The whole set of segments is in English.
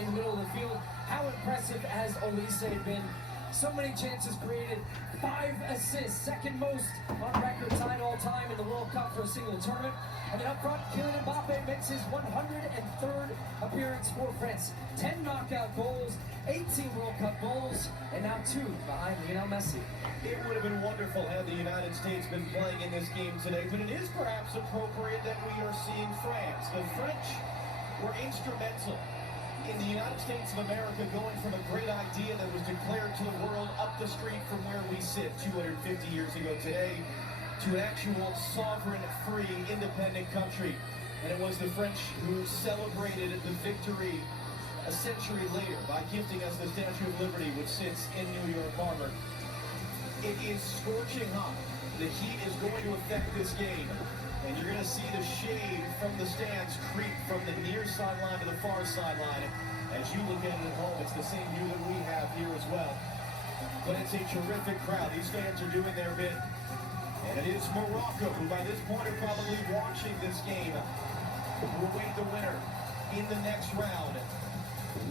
in the middle of the field. How impressive has Olise been? So many chances created, 5 assists, second most on record, tied all time in the World Cup for a single tournament. And then up front, Kylian Mbappe makes his 103rd appearance for France. 10 knockout goals, 18 World Cup goals, and now 2 behind Lionel Messi. It would have been wonderful had the United States been playing in this game today, but it is perhaps appropriate that we are seeing France. The French were instrumental in the United States of America going from a great idea that was declared to the world up the street from where we sit 250 years ago today to an actual sovereign, free, independent country. And it was the French who celebrated the victory a century later by gifting us the Statue of Liberty, which sits in New York Harbor. It is scorching hot. The heat is going to affect this game. And you're going to see the shade from the stands creep from the near sideline to the far sideline. As you look at it at home, it's the same view that we have here as well. But it's a terrific crowd. These fans are doing their bit. And it is Morocco, who by this point are probably watching this game, who await the winner in the next round.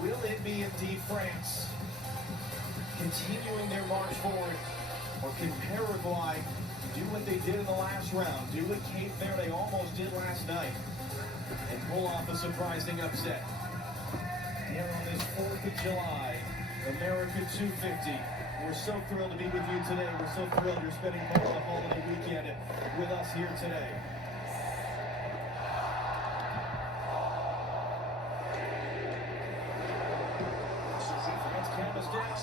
Will it be indeed France continuing their march forward, or can Paraguay do what they did in the last round, do what Cape Verde almost did last night, and pull off a surprising upset? Here on this 4th of July, America 250. We're so thrilled to be with you today. We're so thrilled you're spending part of the holiday weekend with us here today. France canvas down.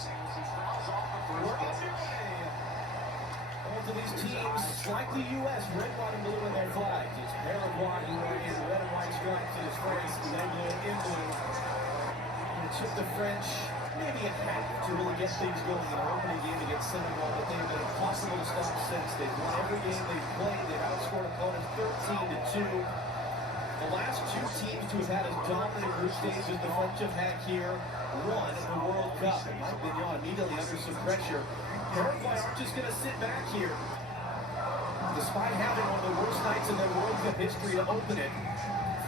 We're underway. Both of these teams, like the U.S., red, white, and blue in their flags. It's Paraguay who are in red and white stripes, and it's France in blue in blue. It took the French maybe a half to really get things going in their opening game against Senegal, but they've been impossible to stop since. They've won every game they've played. They've outscored opponents 13-2. The last 2 teams to have had as dominant group stages as the French have had here won the World Cup. And Mike Mignon immediately under some pressure. Paraguay aren't just going to sit back here. Despite having one of the worst nights in their World Cup history to open it,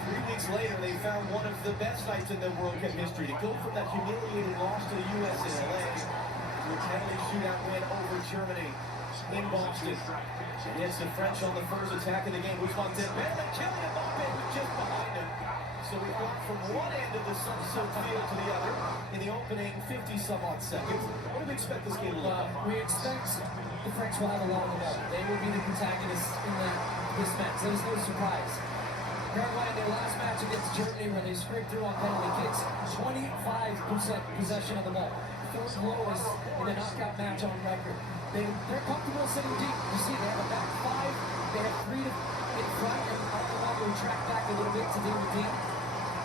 3 weeks later, they found one of the best nights in their World Cup history to go from that humiliating loss to the U.S. in L.A. to a penalty shootout win over Germany in Boston. And it's the French on the first attack of the game. Ousmane Dembele, Kylian Mbappe was just behind him. So we've gone from one end of the sun-soaked field to the other in the opening 50-some-odd seconds. What do we expect this game to look like? We expect the French will have a lot of the ball. They will be the protagonists in this match. There's no surprise. Paraguay in their last match against Germany, where they scraped through on penalty kicks, 25% possession of the ball. 4th lowest in a knockout match on record. They're comfortable sitting deep. You see, they have a back 5. They have 3 in front, and I don't want to retract back a little bit to deal with deep.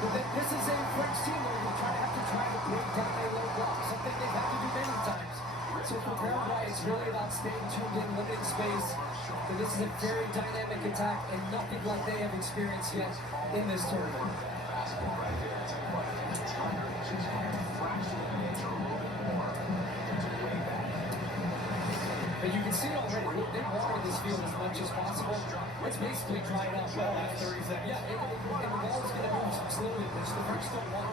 But this is a French team where they're trying to break down their low block, something they've had to do many times. So for Paraguay, it's really about staying tuned in, limiting space. But this is a very dynamic attack and nothing like they have experienced yet in this tournament. But you can see it already. They water this field as much as possible. It's basically dried up. Well, that's 30 seconds. Yeah, and the ball is going to move slowly, which the French don't want.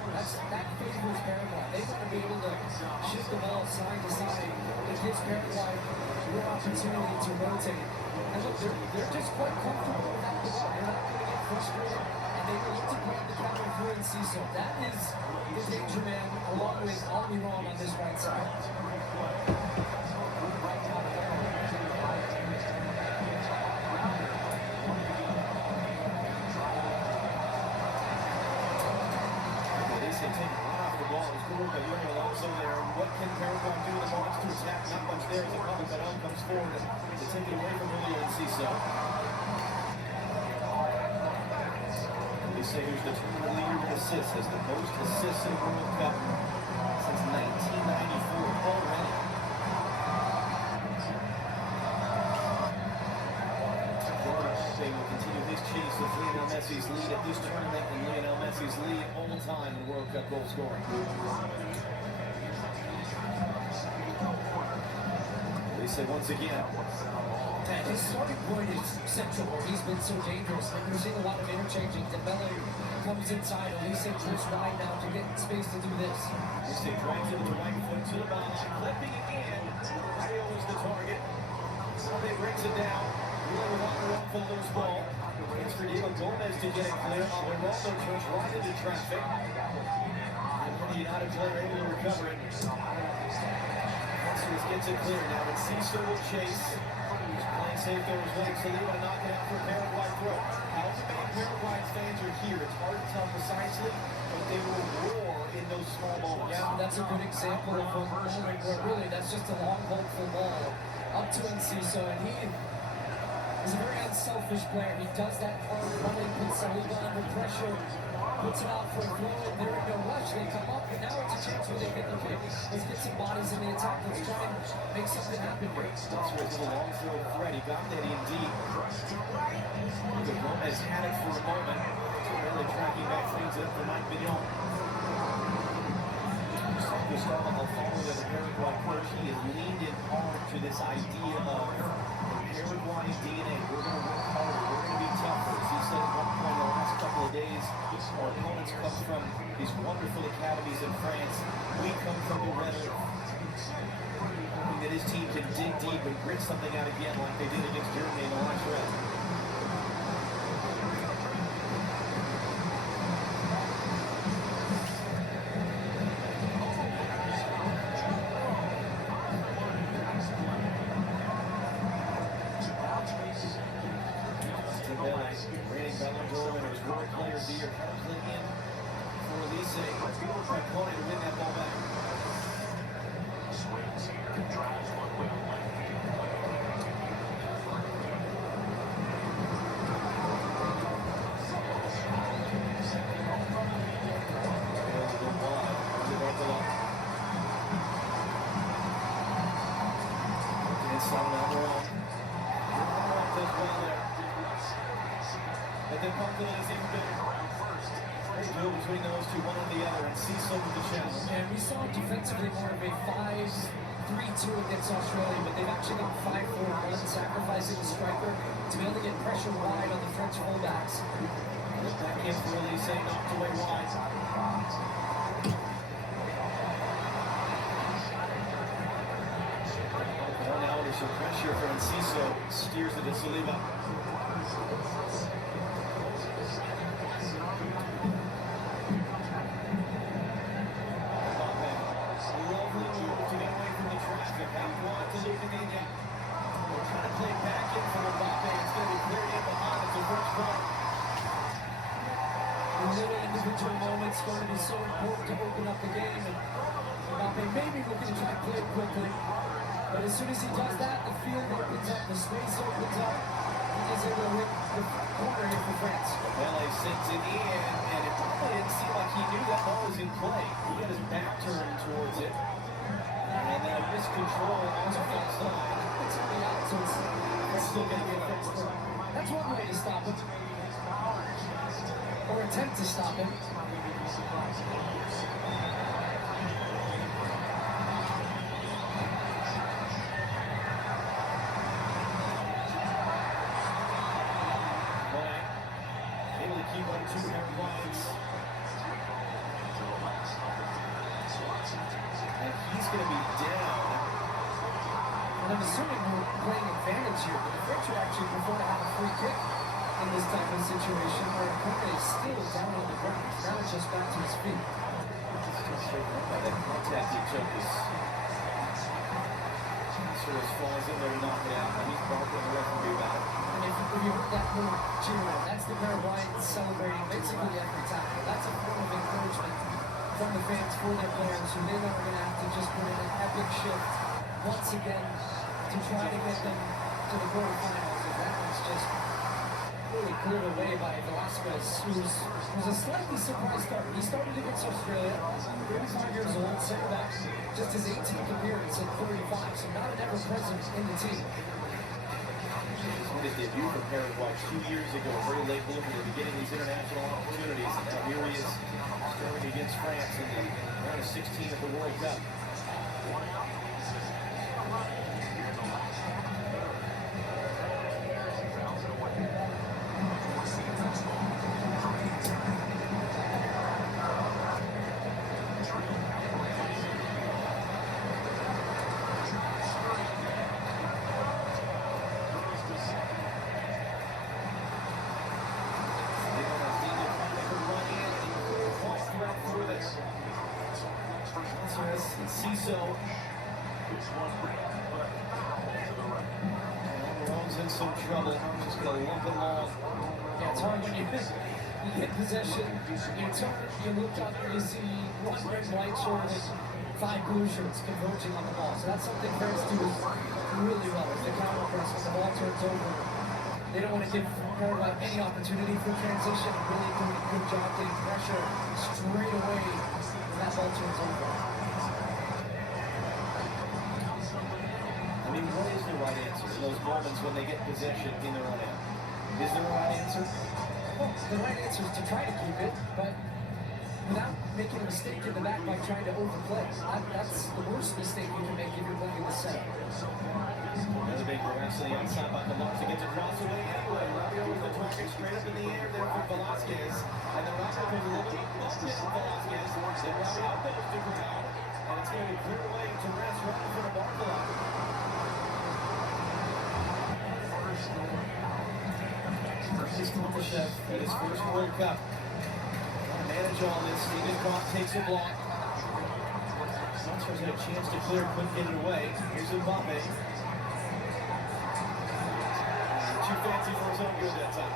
That favors Paraguay. They want to be able to shift the ball side to side. It gives Paraguay more opportunity to rotate. And look, they're just quite comfortable without the ball. They're not going to get frustrated, and they will look to play the counter through and see so. That is the danger man, along with Almiron on this right side. What can Paraguay do in the moments to attack? Not much there as the Papa Barão comes forward to take it away from Julio Enciso. They say who's the tournament leader in assists, has the most assists in the World Cup since 1994 already. They will continue his chase of Lionel Messi's lead at this tournament and Lionel Messi's lead all time in World Cup goal scoring. Olise once again. And his starting point is central, where he's been so dangerous. And we're seeing a lot of interchanging. Dembele comes inside. Olise drifts wide now to get space to do this. Olise drives it with the right foot to the ball. Clipping again. Mario is the target. They brings it down. Really without the run for the loose ball. It's for Diego Gomez to get it clear. Ronaldo turns right into traffic. And then the United player able to recover it. Hensons gets it clear now, but Ciso will chase. He's playing safe there as well. Saliba to knock it out for Paraguay throw. How many Paraguay fans are here? It's hard to tell precisely, but they will roar in those small moments. Yeah, that's a good example of a moment where really that's just a long, hopeful ball up to Enciso, and he is a very unselfish player. He does that part running, puts Saliba under pressure, puts it out for a throw, and they're in no rush. They come up, and now it's a chance where they get, okay, let's get some bodies in the attack. Let's try and make something happen here. That's where the long throw threat. He got that in deep. Gomez had it for a moment. Really tracking back, brings it up for Mike Mignon. Gustavo Alfaro, the Paraguay coach, he has leaned in hard to this idea of Paraguay DNA. We're going to work harder. We're going to be tougher. As he said at one point in the last couple of days, our opponents come from these wonderful academies in France. We come from the red earth. Hoping that his team can dig deep and grit something out again like they did against Germany in the last round. Reigning Ballon d'Or and his world player of the year comes in for Olise. Opponent to win that ball back. But the confidence is even bigger. Great duel between those two, one on the other, and Ciso with the challenge. And we saw defensively more of a 5-3-2 against Australia, but they've actually gone 5-4-1, sacrificing the striker to be able to get pressure wide on the French fullbacks. Back in for Olise, knocked away wide. Now under some pressure from Ciso, steers it to Saliba. Little individual moments going to be so important to open up the game, and Mbappe maybe looking to try and play it quickly, but as soon as he does that, the field opens up, the space opens up, he is able to win the corner here for France. Pele sends it in, and it probably didn't seem like he knew that ball was in play. He got his back turned towards it, and then a miscontrol on the far side. It's on the out, so it's still going to be a fixed throw. That's one way to stop it. Or attempt to stop him. Able to keep on two hard lines. And he's going to be down. And I'm assuming we're playing advantage here, but the French would actually prefer to have a free kick in this type of situation where Kone is still down on the ground. Now it's just back to his feet. That contact he took was sort of flies in there and knock it out. And he's barking the referee back. And if you heard that little cheer, that's the Paraguayans celebrating basically every tackle. That's a form of encouragement from the fans for their players who they know are going to have to just put in an epic shift once again to try to get them to the quarterfinals. And that was just really cleared away by Velasquez, who was a slightly surprise start. He started against Australia, 35 years old, center back, just his 18th appearance at 35, so not an ever-present in the team. His debut for Paraguay 2 years ago, very late bloomer to beginning these international opportunities, and now here he is starting against France in the round of 16 of the World Cup. Martinez and Ciso. Malone's in some trouble. Just gonna lump it long. Yeah, it's hard when you get possession, you turn, you look up, and you see one red white shirt and 5 blue shirts converging on the ball. So that's something France do really well, is the counter press when the ball turns over. They don't want to give Paraguay any opportunity for transition, really doing a good job getting pressure straight away when that ball turns over. I mean, what is the right answer in those moments when they get possession in their own end? Is there a right answer? Well, the right answer is to try to keep it, but without making a mistake in the back by trying to overplay. That's the worst mistake you can make if you're playing the setup. Another big pass to the outside by Velasquez. Gets across the way anyway. Rabio with the target straight up in the air there for Velasquez. And then Rabio goes a little bit bumped it for Velasquez. Then Rabio goes to ground. And it's going to be cleared away to rest right in front of Barcola. At his first World Cup. Trying to manage all this. Steven Koch takes a block. Monsters had a chance to clear, couldn't get it away. Here's Mbappe. Too fancy for his own good that time.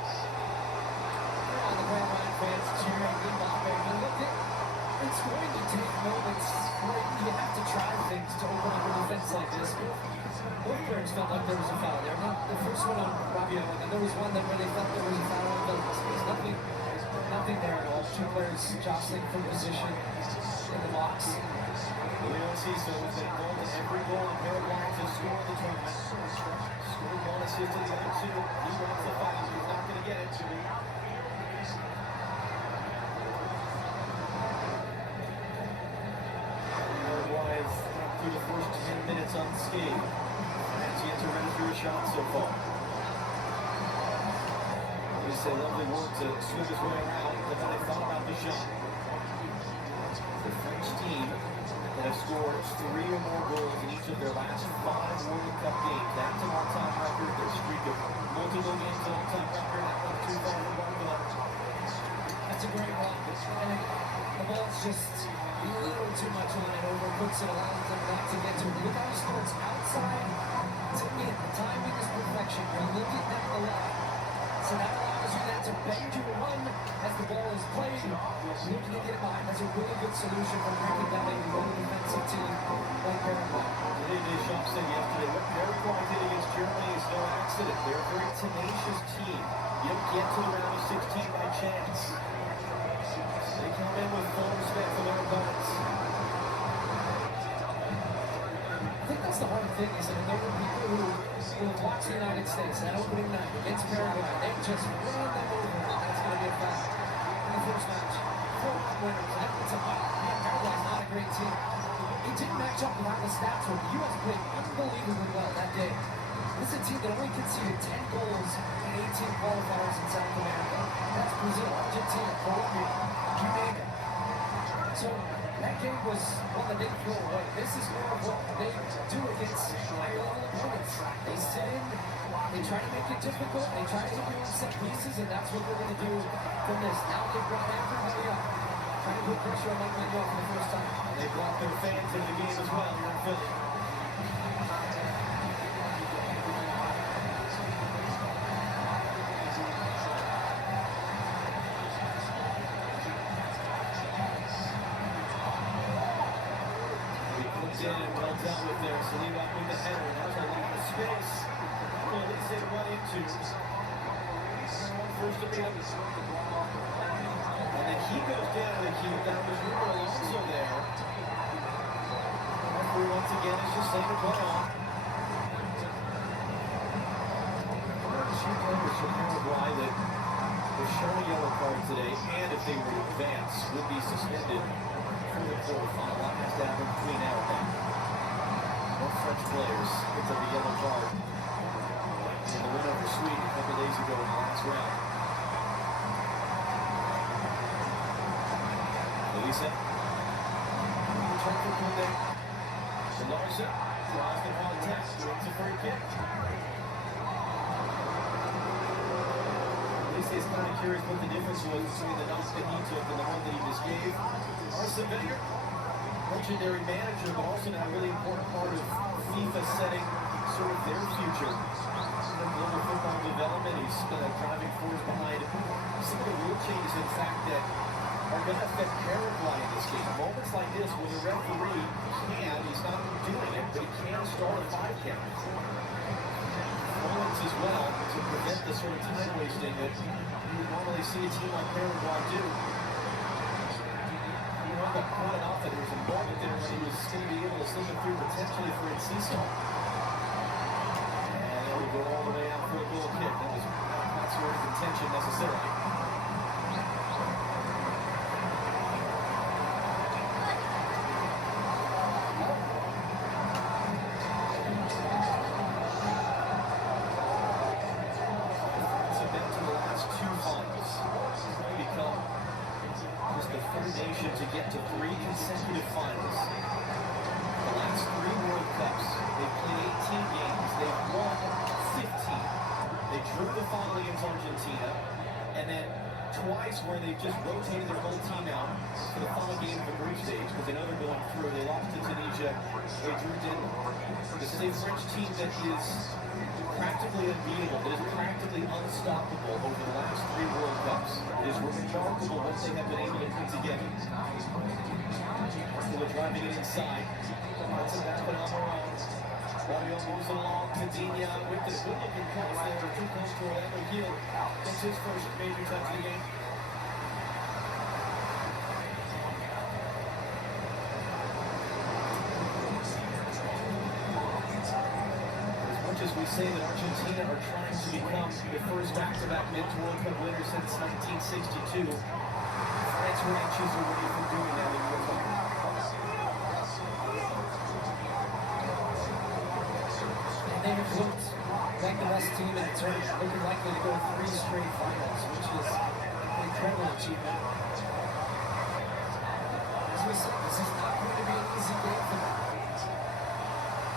On the Paraguay fans cheering Mbappe. But look, it's going to take moments where you have to try things to open up a defense like this. Both players felt like there was a foul there. Not the first one on Rabio, and then there was one that where they felt there was a foul on Velasquez. Nothing there at all. 2 players jostling for position in the box. Leon Ciso has been involved in every goal in Paraguay to score in the tournament. Scored 1 assist in the other 2. He wants the fight. He's not going to get it. Paraguay through the first 10 minutes unscathed. France yet to register a shot so far. They say lovely work to swim his way around, but then they thought about the shot. The French team that have scored 3 or more goals in each of their last 5 World Cup games. That's an all-time record. Their streak of multiple games an all-time record. That one 2 from Barcola. That's a great run. And the ball's just a little too much on it over. Puts it, allows them not to get to it. Look how he starts outside. To me, the timing is perfection. You're looking down the line. So that allows you then to bend your run as the ball is played. Looking to get it behind. That's a really good solution for breaking down a low defensive team like Paraguay. They shot said yesterday, what Paraguay did against Germany is no accident. They're a very tenacious team. You don't get to the round of 16 by chance. They come in with full respect for their opponents. I think that's the hard thing, is that there were people who will watch the United States that opening night against Paraguay. They just run them over. That's going to be a fact in the first match. 4 winners. That's a lot. Paraguay's not a great team. It didn't match up without the stats. The U.S. played unbelievably well that day. This is a team that only conceded 10 goals in 18 qualifiers in South America. That's Brazil, Argentina, Colombia, you name it. So that game was one that didn't throw away. This is more of what they do against higher level opponents. They sit in, they try to make it difficult, they try to hit you in set pieces, and that's what we're going to do from this. Now they've brought everybody up, trying to put pressure on Mike Manuel for the first time. They brought their fans into the game as well here in Philly. Well dealt with there. Saliba with the header. That's a lot of space. Well, at least they run into. First to beat him. And then he goes down to the cube. That was Ruben Alonso there. Referee once again is just saying to play on. One of the two players from Paraguay that was shown a yellow card today, and if they were to advance, would be suspended for the quarterfinal. That has to happen between now and then. Both French players picked up a yellow card in the win over Sweden a couple days ago in the last round. Elisa. Return for Kunde. Larson draws the ball test. Wins a free kick. Elisa is kind of curious what the difference was between the knock that he took and the one that he just gave. Arsene Wenger legendary manager, but also now a really important part of FIFA setting sort of their future in global football development. He's been a driving force behind some of the rule changes, in fact, that are going to affect Paraguay in this game. Moments like this where the referee can, he's not doing it, but he can start a 5 count. Moments as well to prevent the sort of time wasting that you would normally see a team like Paraguay do. I got caught off that there was a moment there when he was going to be able to slip it through potentially for Enciso. And then we go all the way out for a goal kick. That was not sort of intention necessarily. Nation to get to 3 consecutive finals. The last 3 World Cups, they've played 18 games, they've won 15. They drew the final against Argentina, and then twice where they've just rotated their whole team out for the final game of the group stage, because they know they're going through. They lost to Tunisia, they drew Denmark. This is a French team that is practically unbeatable, that is practically unstoppable over the last 3 World Cups. It is remarkable what they have been able to put together. They're driving it inside. That's a back on their own. Wario moves along to Dinya with the good-looking cross there. Too close to Orlando Hill. Gets his first major touch of the game. As we say that Argentina are trying to become the first back-to-back men's World Cup winner since 1962. France were anxious already for doing that in World Cup. And they have looked like the best team in the tournament, looking likely to go 3 straight finals, which is an incredible achievement. As we said, this is not going to be an easy game for them.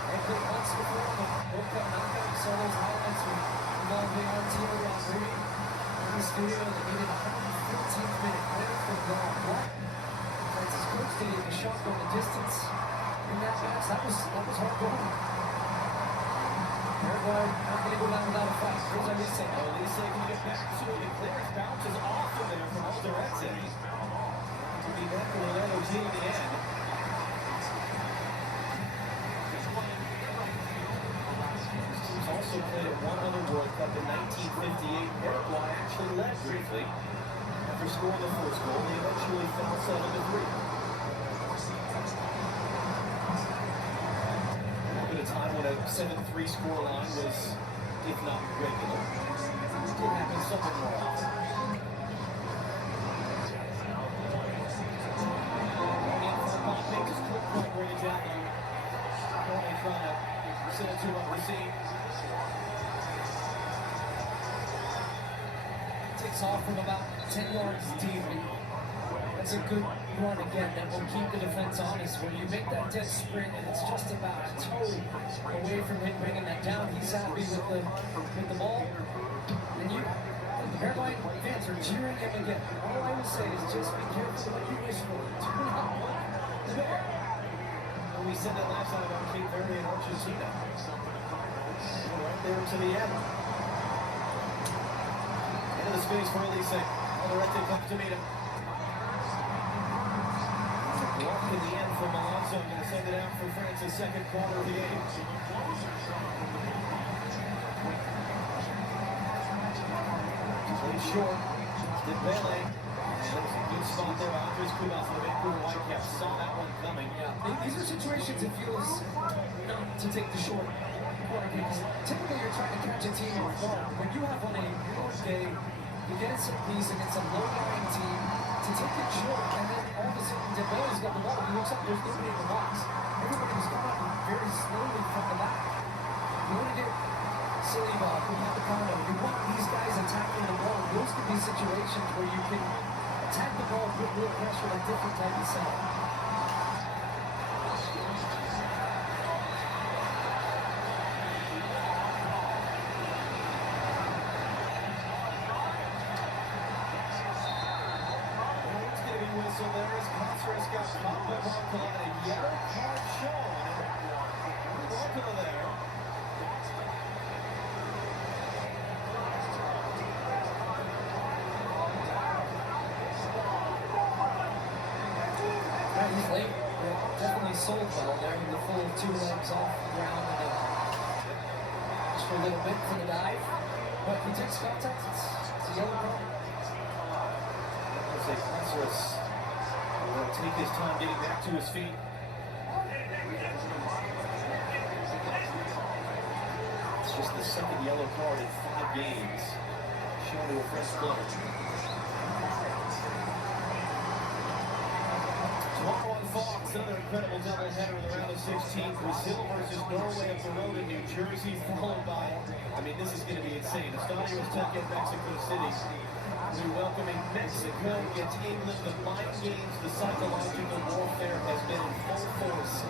They've played once before in the World Cup knockout. Saw those highlights involving our team around Ruby in the studio. They needed 115th minute winner from goal. What? France's coach did a shot on the distance in that match. That was hard going. Paraguay not going to go down without a fight. Here's Elise. Elise can get back to it. The clearance bounces off of there from Alderete. To be back with Orlando G in the end. Also played at one other World Cup in 1958. Paraguay actually led briefly after scoring the first goal. They eventually fell 7-3. At a time when a 7-3 scoreline was, if not regular, it did happen something more often. Just quick point bring it down. Currently trying to send it to him receive. Takes off from about 10 yards deep. That's a good run again that will keep the defense honest. When you make that dead sprint and it's just about a toe away from him bringing that down, he's happy with the ball. And the Paraguay fans are cheering him again. All I will say is just be careful what you wish for. Do not look there. And we said that last time about Cape Verde and Argentina. Right there to the end. Into the space for Elise. Alderete comes to meet him. Block in the end from Alonso. Going to send it out for France's second quarter of the game. Played short. Dembele. And it was a good spot there by Andres Cubas for the Vancouver Whitecaps. Saw that one coming. Yeah, these are situations it feels not to take the short corner kicks. Typically you're trying to catch a team off guard. When you have on a good day, you get a set piece against a low-lying team to take it short, and then all of a sudden Dembele's got the ball. He looks up, there's nobody in the box. Everybody was coming very slowly from the back. You want to get Saliba, who had the corner. You want these guys attacking the ball. Those could be situations where you can attack the ball, put real pressure, a different type of setup. So there is Contreras got caught by Moncala, and a definitely sold well there with the full 2 legs off the ground and then just for a little bit for the dive. But if he takes contact, it's a yellow card. Jose Caceres will take his time getting back to his feet. It's just the second yellow card in 5 games. Shown to a fresh player. Tomorrow on Fox, another incredible doubleheader in the round of 16. Brazil versus Norway up the road in New Jersey, followed by, I mean, this is going to be insane. Estadio Azteca in Mexico City. We're welcoming Mexico against England. The mind games, the psychological warfare has been in full force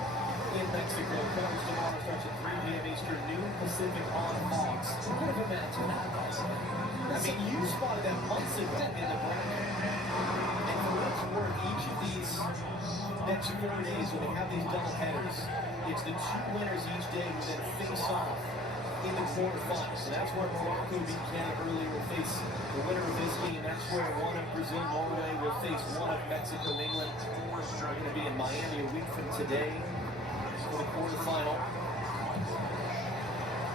in Mexico. Coverage tomorrow starts at 3 p.m. Eastern, noon Pacific on Fox. What could have imagined that? I mean, you spotted that months ago in the bracket. And for what it's worth, each of these next 4 days, when they have these double headers, it's the 2 winners each day who then face off in the quarterfinals. And that's where Morocco beat Canada earlier will face the winner of this game. That's where one of Brazil, Norway will face one of Mexico, England. We're going to be in Miami a week from today for the quarterfinal.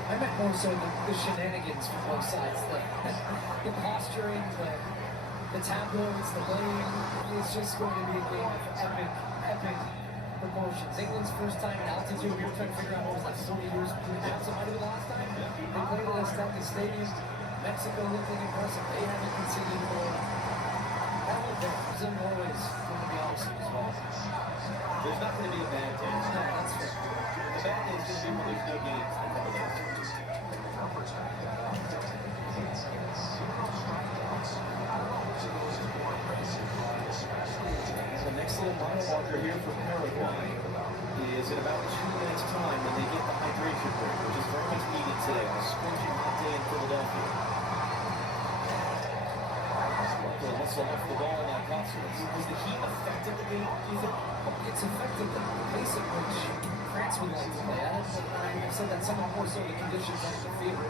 I meant more so the shenanigans from both sides, the posturing, the tabloids, the blame. It's just going to be a game of epic proportions. England's first time in altitude. We were trying to figure out what was that 40 years perhaps it might have been the last time. They played at Azteca Stadium. Mexico looking impressive. They haven't conceded a goal. That one there, Brazil, Norway's going to be awesome as well. There's not going to be a bad day. No, that's fair. The bad day is going to be when there's no games. The next little mile marker here for Paraguay is in about 2 minutes' time when they get the hydration break, which is very much needed today on a scorching hot day in Philadelphia. They'll hustle off the ball in that Caceres. Was the heat affected the game, do you think? It's affected the pace at which France would like to play at it, but I've said that somewhat more so the conditions on the field.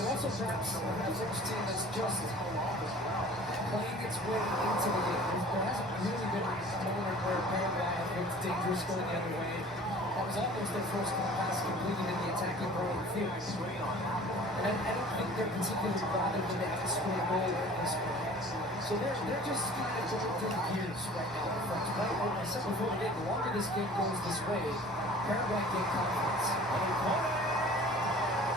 But also perhaps a French team that's just playing its way into the game. There hasn't really been a moment where Paraguay have looked dangerous going the other way. That was almost their first pass completed in the attacking part of the field. And I don't think they're particularly bothered when they have to score a goal at this point. So they're just kind of going through the gears right now, the French. But I said before the game, the longer this game goes this way, Paraguay gain confidence.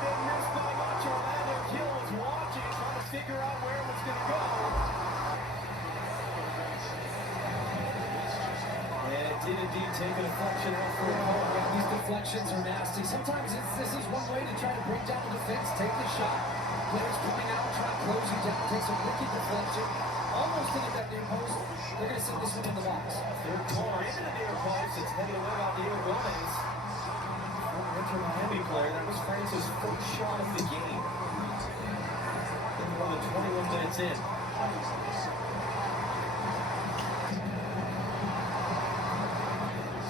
Big miss by Macho. Orlando Gill was watching, trying to figure out where it was going to go. And it did indeed take a deflection out for a goal. Yeah, these deflections are nasty. Sometimes this is one way to try to break down the defense, take the shot. Players coming out, try to close you down, takes a wicked deflection. Almost into that near post. They're going to send this one in the box. Third corner into the near post. It's headed away by Diego Gomez. Inter Miami player. That was France's first shot of the game. More than 21 minutes in.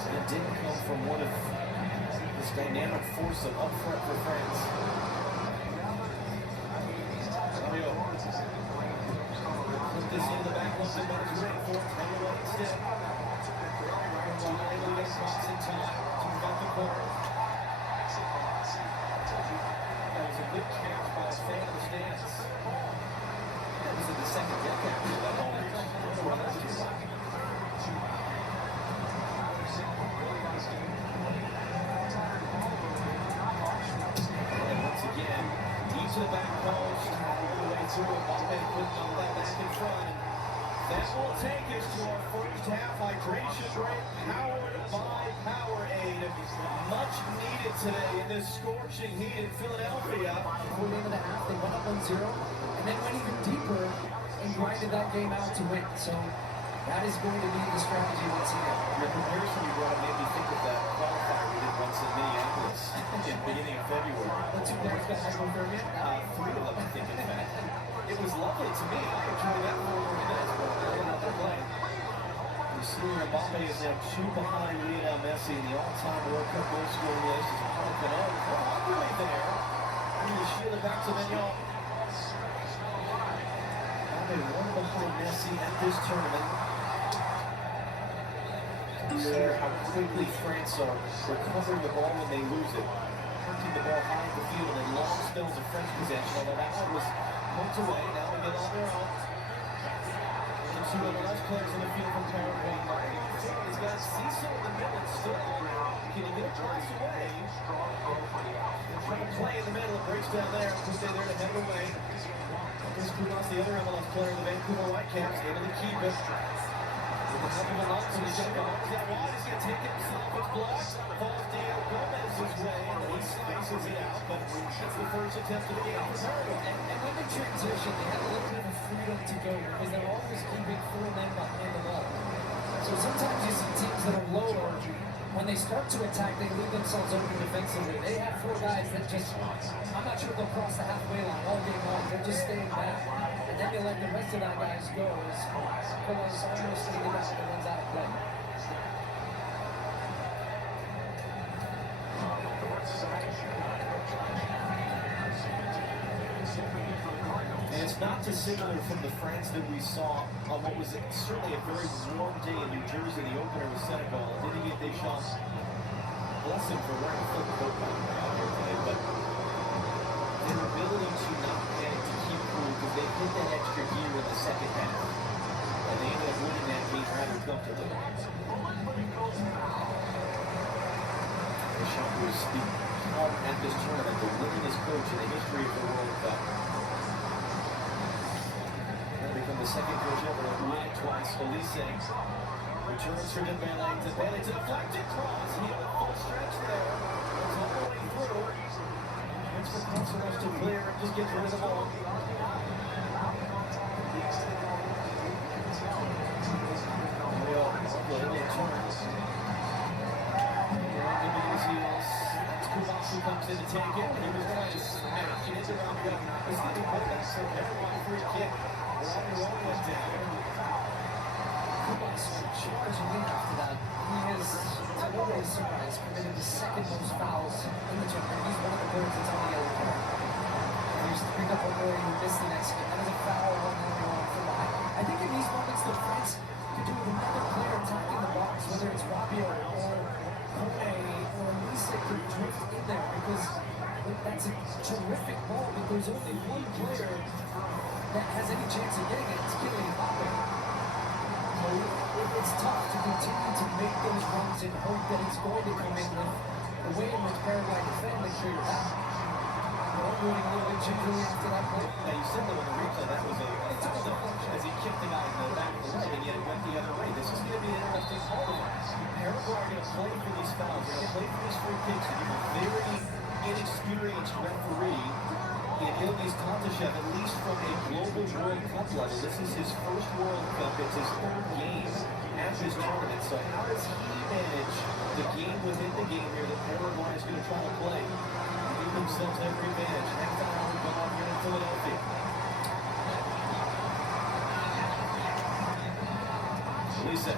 And it didn't come from one of this dynamic force of up front for France. Put this into the back once and it's ready for it. Hang away instead. Able to get spots in time to cut the corner. That was a good catch by a fan of the stands. That was in the second decade of that ball reached. And once again, deep to the back post, all the way through it. Mbappe putting all that back in front. And that will take us to our first half hydration break, powered by Powerade. Much needed today in this scorching heat in Philadelphia. Before the end of the half, they went up 1-0, and then went even deeper and grinded that game out to win. So that is going to be the strategy once again. Your comparison you brought up made me think of that qualifier we did once in Minneapolis in the beginning of February. The 2 players got hypothermia. 3 of them, I think, in fact. It was lovely to me. I enjoyed that for 40 minutes, but I don't know how they're playing. You see Mbappe is now 2 behind Lionel Messi in the all-time World Cup goal scoring list. Is Monaco really there. And you shield it back to Mignon. Mbappe 1 behind Messi at this tournament. You see how quickly France are recovering the ball when they lose it. Punting the ball high in the field and then long spells of French possession, although that one was poked away. Now we get on their own. And two of the last players in the field from Paraguay. He's got Cecil in the middle and still. Can he get a cross away? They're trying to play in the middle. It breaks down there. Who's there to head it away? Here's Kumas, the other MLS player, the Vancouver Whitecaps, able to keep it. With the help of Alonso, he's going to go out that wide. He's going to take it himself. It's blocked. Falls Diego Gomez's way, and he slices it out. But it's the first attempt of the game for Paraguay. And when they transition, they have a little bit of freedom to go because they're always keeping 4 men behind the ball. So sometimes you see teams that are lower, when they start to attack, they leave themselves open defensively. They have 4 guys that just, I'm not sure if they'll cross the halfway line all game long. They're just staying back. And then they let the rest of that guys go as Colas almost taken out and runs out of play. And it's not dissimilar from the France that we saw on what was certainly a very warm day in New Jersey, the opener with Senegal. Didier Deschamps, bless him for wearing a flip coat out here today, but their ability to not panic, to keep cool, because they hit that extra gear in the second half. And they ended up winning that game rather comfortably. Deschamps was at this tournament the winningest coach in the history of the World Cup. Become the second coach ever to win it twice. Elise returns for Dembele. Dembele to the deflected cross. He had a full stretch there. It's all the way through. Waits for Consolos to clear and just gets rid of the ball. Real turns. His heels. That's Kumas who comes in to take it. He was going to smash it into round one. He's going to put that so everyone free kick. Kumas charging in after that. He has, to nobody's surprise, committed the second most fouls in the tournament. He's one of the players that's on the yellow card. There's to pick up a goal, he missed the next game. That is a foul, 1-1 for that. I think in these moments, the France could do with another player attacking the box, whether it's Rabiot or Kone or Lisa could drift in there because that's a terrific ball, but there's only one player that has any chance of getting it. It's Kylian Mbappe. So it's tough to continue to make those runs and hope that it's going to come in with the way in which Paraguay defend and clear it out. We're doing a little bit gingerly after that play. Yeah, you said that on the replay, that was a deflection as he kicked the guy in the back of the leg, and yet it went the other way. This is going to be an interesting call. Paraguay are going to play for these fouls. They're going to play for these free kicks. They have a very inexperienced referee in Ilgiz Kontashev, at least from a global World Cup level. This is his first World Cup. It's his 3rd game at this tournament. So how does he manage the game within the game here that Paraguay is going to try to play? Give themselves every advantage. Next time we'll go out here in Philadelphia. Lisa.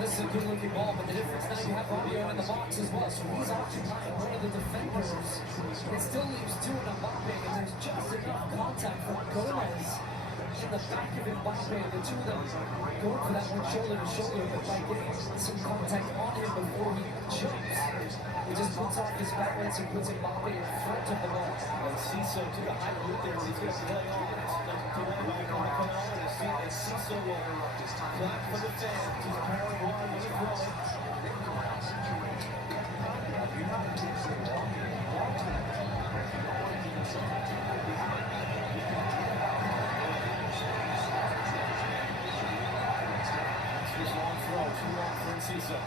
This is a good looking ball, but the difference now you have Rabiot in the box as well, so he's occupying one of the defenders. It still leaves 2 in Mbappe, and there's just enough contact for Gomez in the back of Mbappe. The 2 of them going for that one shoulder to shoulder, but by getting some contact on him before he jumps, he just puts off his balance and puts Mbappe in front of the ball. And Cecil to the high route there, he's going to play on. And Cecil will clap for the fans. He's Paraguay when he throws it. That's his long throw, too long for Cecil.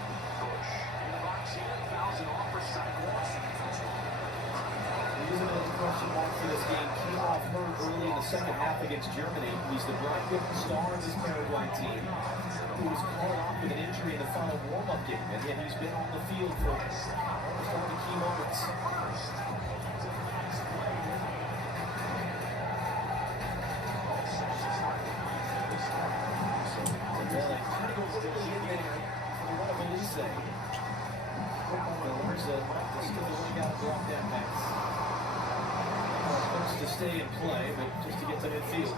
Here's another question mark for this game. Came off hurt early in the second half against Germany. He's the bright young star of this Paraguay team, who was called off with an injury in the final warm-up game, and yet he's been on the field for almost all the key moments. Really, trying to stay and play, but just to get to midfield.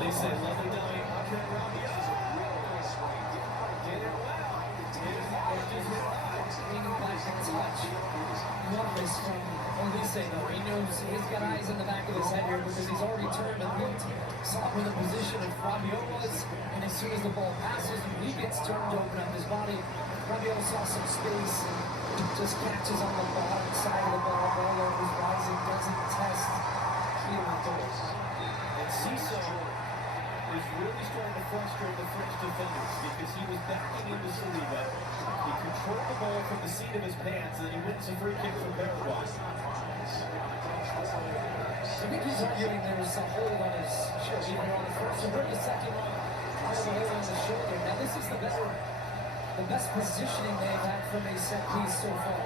They say lovely dummy, Andre Rabiot. Did it well. Did it hard, just hit high. Leaning back and touch. Love this from Elise though. He knows he's got eyes in the back of his head here because he's already turned and looked, saw where the position of Rabiot was, and as soon as the ball passes, he gets turned to open up his body. Rabiot saw some space and just catches on the bottom side of the ball. Ball is rising, doesn't test. Healing goals. And Ciso is really starting to frustrate the French defenders because he was backing into Saliba. He controlled the ball from the seat of his pants, and then he wins a free kick from Paraguay. I think he's arguing there's a hold on his shirt, either on the first or the second one, out of the hold on the shoulder. Now this is the best positioning they've had from a set piece so far.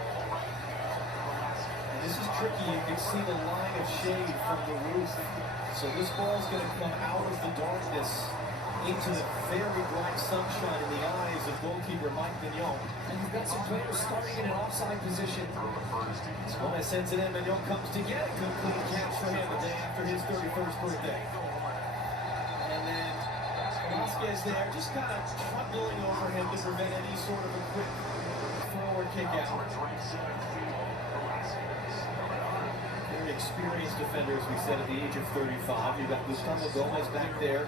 And this is tricky. You can see the line of shade from the roof. So this ball's going to come out of the darkness into the very bright sunshine in the eyes of goalkeeper Mike Mignon. And you've got some players starting in an offside position. Gomez sends it in. Mignon comes to get it. Good clean catch for him the day after his 31st birthday. And then Vasquez there, just kind of trundling over him to prevent any sort of a quick forward kick out. Very experienced defender, as we said, at the age of 35. You've got Gustavo Gomez back there.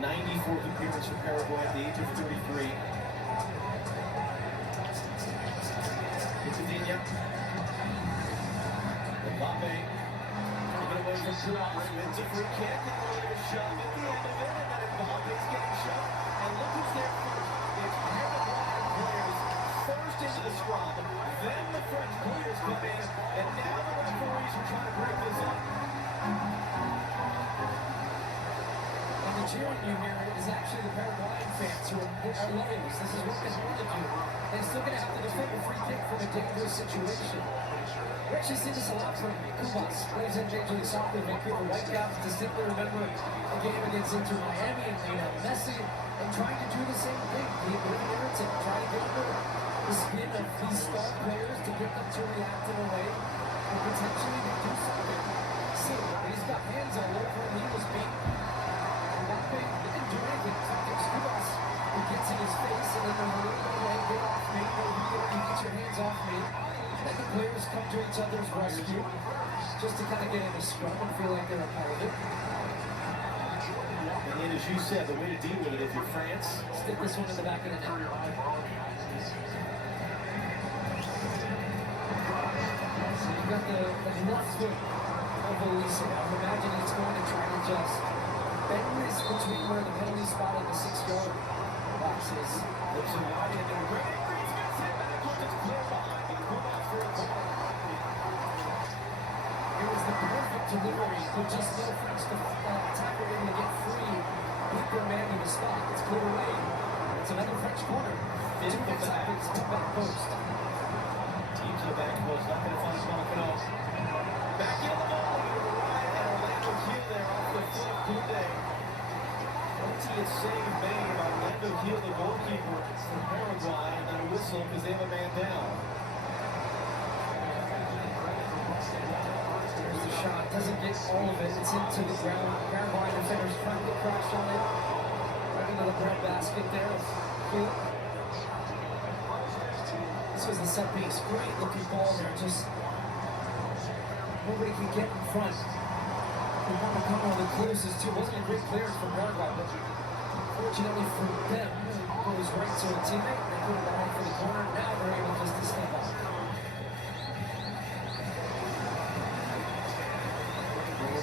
94th appearance for Paraguay at the age of 33. Itadinha. Mbappe. Taking away from Cross. Wins a free kick. And a little bit of shove at the end of it. And then Mbappe's getting shoved. And look who's there first. It's Paraguayan players first into the scrum. Then the French players come in. And now the referees are trying to break this up. The cheering you hear is actually the Paraguayan fans who are loyalists. This is what they want to do. They're still going to have to defend a free kick from a dangerous situation. We actually see this a lot from Cubas. Plays in Major League Soccer, Vancouver Whitecaps. Distinctly remember the game against Inter Miami and Messi, and trying to do the same thing. Be a bit irritant, trying to get under the spin of these star players to get them to react in a way or potentially to do something. See, he's got hands all over him. He was beat. Mbappe didn't do anything. It's Cubas who gets in his face, and then they're a little bit away. Get off me. You get your hands off me. And then the players come to each other's rescue just to kind of get in a scrum and feel like they're a part of it. And then, as you said, the way to deal with it if you're France, stick this one in the back of the net. So you've got the left foot of Elise. I would imagine he's going to try to just bend this between where the penalty spot and the 6-yard box is. Lips and wide into the great. He's got it back. It's clear behind. It was the perfect delivery, but just no French attacker able to get free, beat their man to the spot. It's clear away. It's another French corner. Two attackers to the back post. Team to the back post, not going to find Monaco. Back in the ball, to the right, and Orlando Gil there off the foot of Koundé. Plenty of save made by Orlando Gil, the goalkeeper from Paraguay, and then a whistle because they have a man down. Shot doesn't get all of it. It's into the ground. Paraguay defenders trying to crash on it. Right into the bread basket there. This was the set piece. Great looking ball there. Just nobody can get in front. We want to come on the closest too. Wasn't a great clearance from Paraguay, but fortunately for them, it goes right to a teammate. They put it behind for the corner. Now they're able just to step up.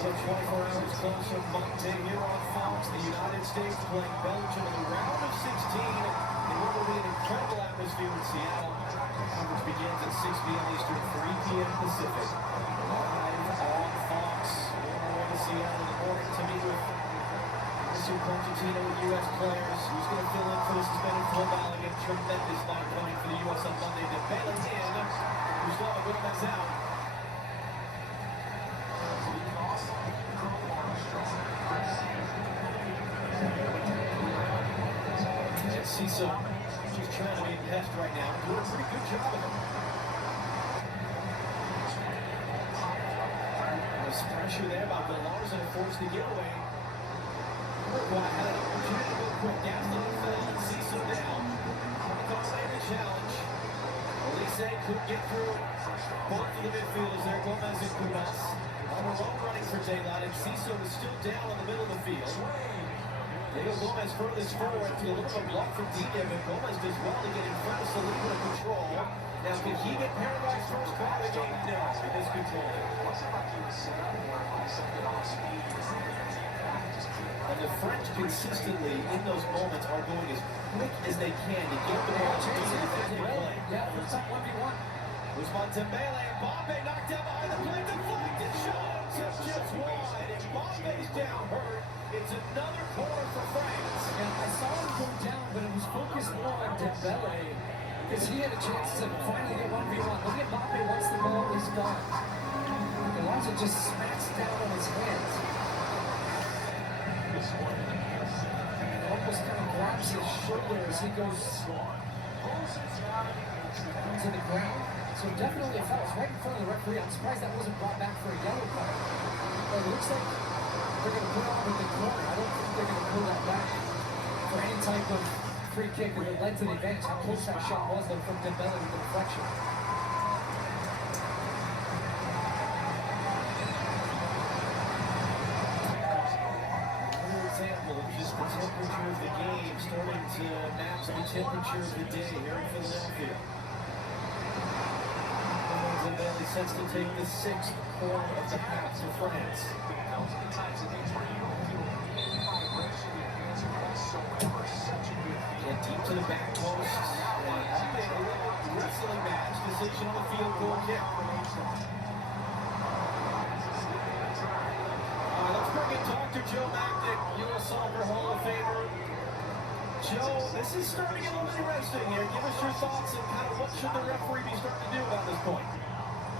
24 hours closer, Monday here on Fox. The United States playing Belgium in the round of 16 in what will be an incredible atmosphere in Seattle. Coverage begins at 6 p.m. Eastern, 3 p.m. Pacific. Live on Fox. We're on our way to Seattle in the morning to meet with Mr. Argentina with U.S. players. Who's going to fill in for the suspended football and get tremendous line coming for the U.S. on Monday. To bail it in. Gustavo Gomez out. Ciso, she's trying to be a pest right now. Doing a pretty good job of it. pressure there by Villar's and forced the giveaway. Uruguay had an opportunity to go quick. Gaston fell and Cecil down. The challenge. Elise could get through both of the midfielders there, Gomez and Cunas. On their own running for daylight, and Cecil is still down in the middle of the field. Diego Gomez furthest forward to a little bit of block from Digne, but Gomez does well to get in front of Saliba to control. Now, can he get Paraguay's first goal of the game? No, he does control it. And the French consistently, in those moments, are going as quick as they can to get the ball to the play. Yeah, first time 1v1. Ousmane Dembele, Mbappe knocked down behind the plate, deflected shot, just wide, and Mbappe's down hurt. It's another corner for France. Yeah, I saw him go down, but it was focused more on Dembele, because he had a chance to finally get 1v1. Look at Mbappe once the ball is gone. Alonso just smacks down on his hands. Almost kind of grabs his shoulder as he goes down to the ground. So definitely a foul. It's right in front of the referee. I'm surprised that wasn't brought back for a yellow card. But it looks like they're going to put on with the corner. I don't think they're going to pull that back for any type of free kick that led to the advantage. How close that shot was though from Dembele with the deflection. Just the temperature of the game starting to match the temperature of the day here in Philadelphia. Dembele sets to take the sixth quarter of the half to France. Get deep to the back post. And a little wrestling match decision on the field goal kick. Let's bring in Dr. Joe Magnick, U.S. Soccer Hall of Famer. Joe, this is starting to get a little interesting here. Give us your thoughts on kind of what should the referee be starting to do about this point?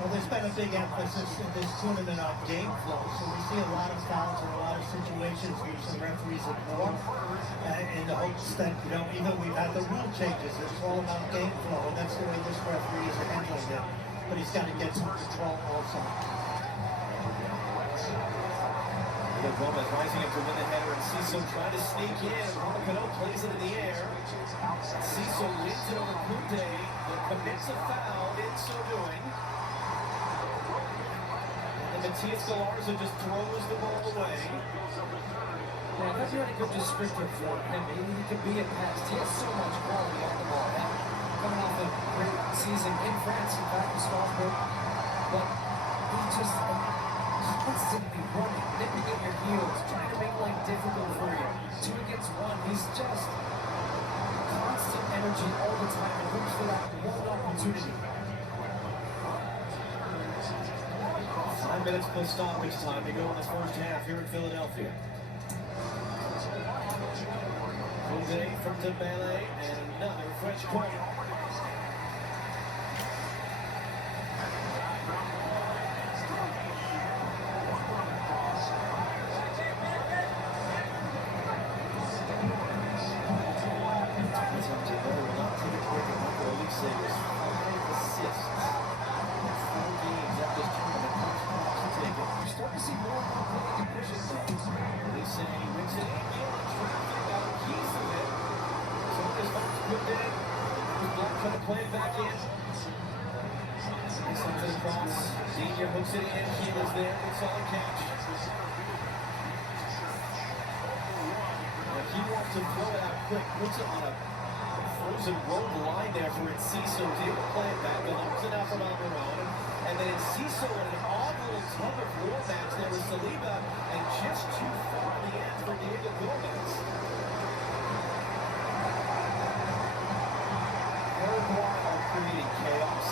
Well, there's been a big emphasis in this tournament on game flow, so we see a lot of fouls and a lot of situations where some referees ignore in the hopes that, even we've had the rule changes. It's all about game flow, and that's the way this referee is handling it. But he's got to get some control also. Gomez rising up to win the header, and Cecil trying to sneak in. Romano plays it in the air. Cecil wins it over Kunde, but commits a foul in so doing. And Matías Galarza just throws the ball away. Yeah, I thought you had a good descriptor for him. He could be a pest. He has so much quality on the ball. Now, coming off a great season in France, in fact, with Strasbourg. But he just constantly running, nipping at your heels, trying to make life difficult for you. 2 against 1. He's just constant energy all the time and looks for that one opportunity. 5 minutes plus stoppage time to go in this first half here in Philadelphia. Jose from Dembele and another French corner. Play it back in. Sends it across. Digne hooks it in. Heel is there. Good solid catch. He wants to throw it out quick. Puts it on a frozen road line there for Enciso. He's able to play it back. Delivers it out from Almiron. And then Enciso in an odd little tug of war match there with Saliba. And just too far in the end for Diego Gomez. Creating chaos.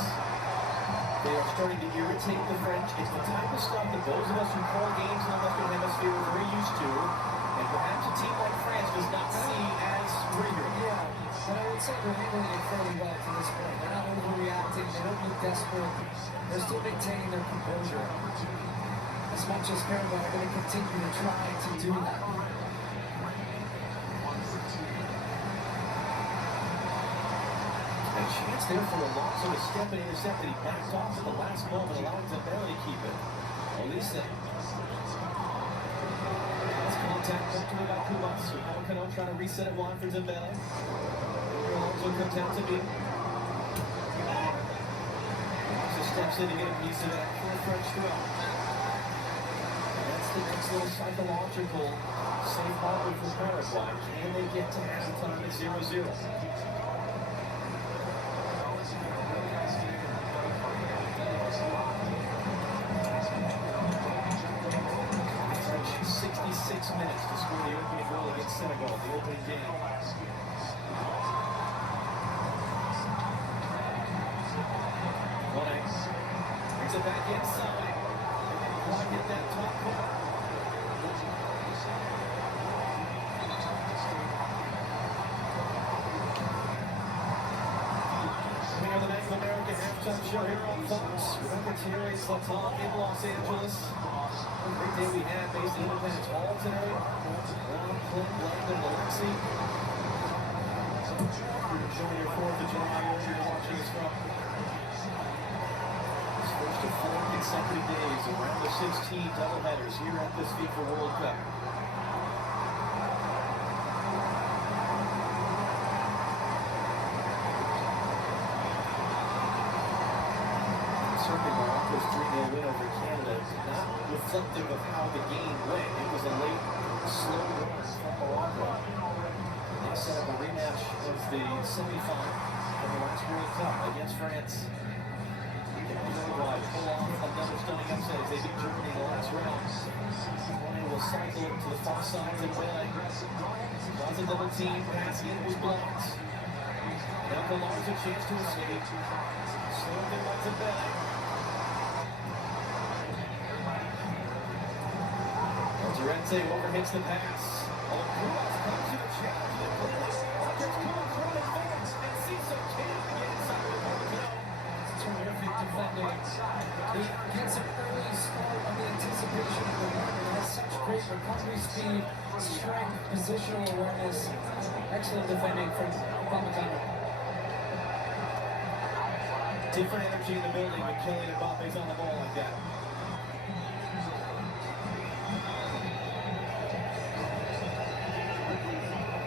They are starting to irritate the French. It's the type of stuff that those of us who call games in the Western Hemisphere are very used to, and perhaps a team like France does not see as rigorous. Yeah, but I would say they're handling it fairly well to this point. They're not overreacting. They don't look desperate. They're still maintaining their composure. As much as Paraguay are going to continue to try to do that. Chance there for Alonso to step and intercept, and he backed off at the last moment, allowing Dembele to keep it. Elise Attack victory by Kubas. Upamecano trying to reset it wide for Dembele. Alonso comes out to me. Alonso steps in to get a piece of that for a French throw. That's the next little psychological safe harbor for Paraguay. Can they get to halftime at 0-0? French 66 minutes to score the opening goal against Senegal, the opening game. Brings it back inside. Block it that top corner. We are the Bank of America halftime show here on Fox. Remember Thierry Zlatan in Los Angeles. A great day we had based in Independence Hall today. Ron, Clint, London, Alexi. You're enjoying your 4th of July wherever you're watching us from. First of 4 consecutive days of round of 16 doubleheaders here at this FIFA World Cup. Certainly Morocco's 3-0 win over Canada is not reflective of how the game went. It was a late, slow run from Morocco. They set up a rematch of the semi-final from the last World Cup against France. Uruguay pull off another stunning upset as they beat Germany in the last round. Ryan will cycle it to the far side and away. Draws a double team, pass in was blocked. Now Galar's a chance to escape. Slowed in by Dembele. Durante overhits the pass. Kubas comes to the challenge. Gets Kubas from the fence and Cisse can't get inside the ball. Terrific defending. He gets an early start on the anticipation of the run and has such great recovery speed, strength, positional awareness. Excellent defending from Upamecano. Different energy in the building when Kylian Mbappe's on the ball like that.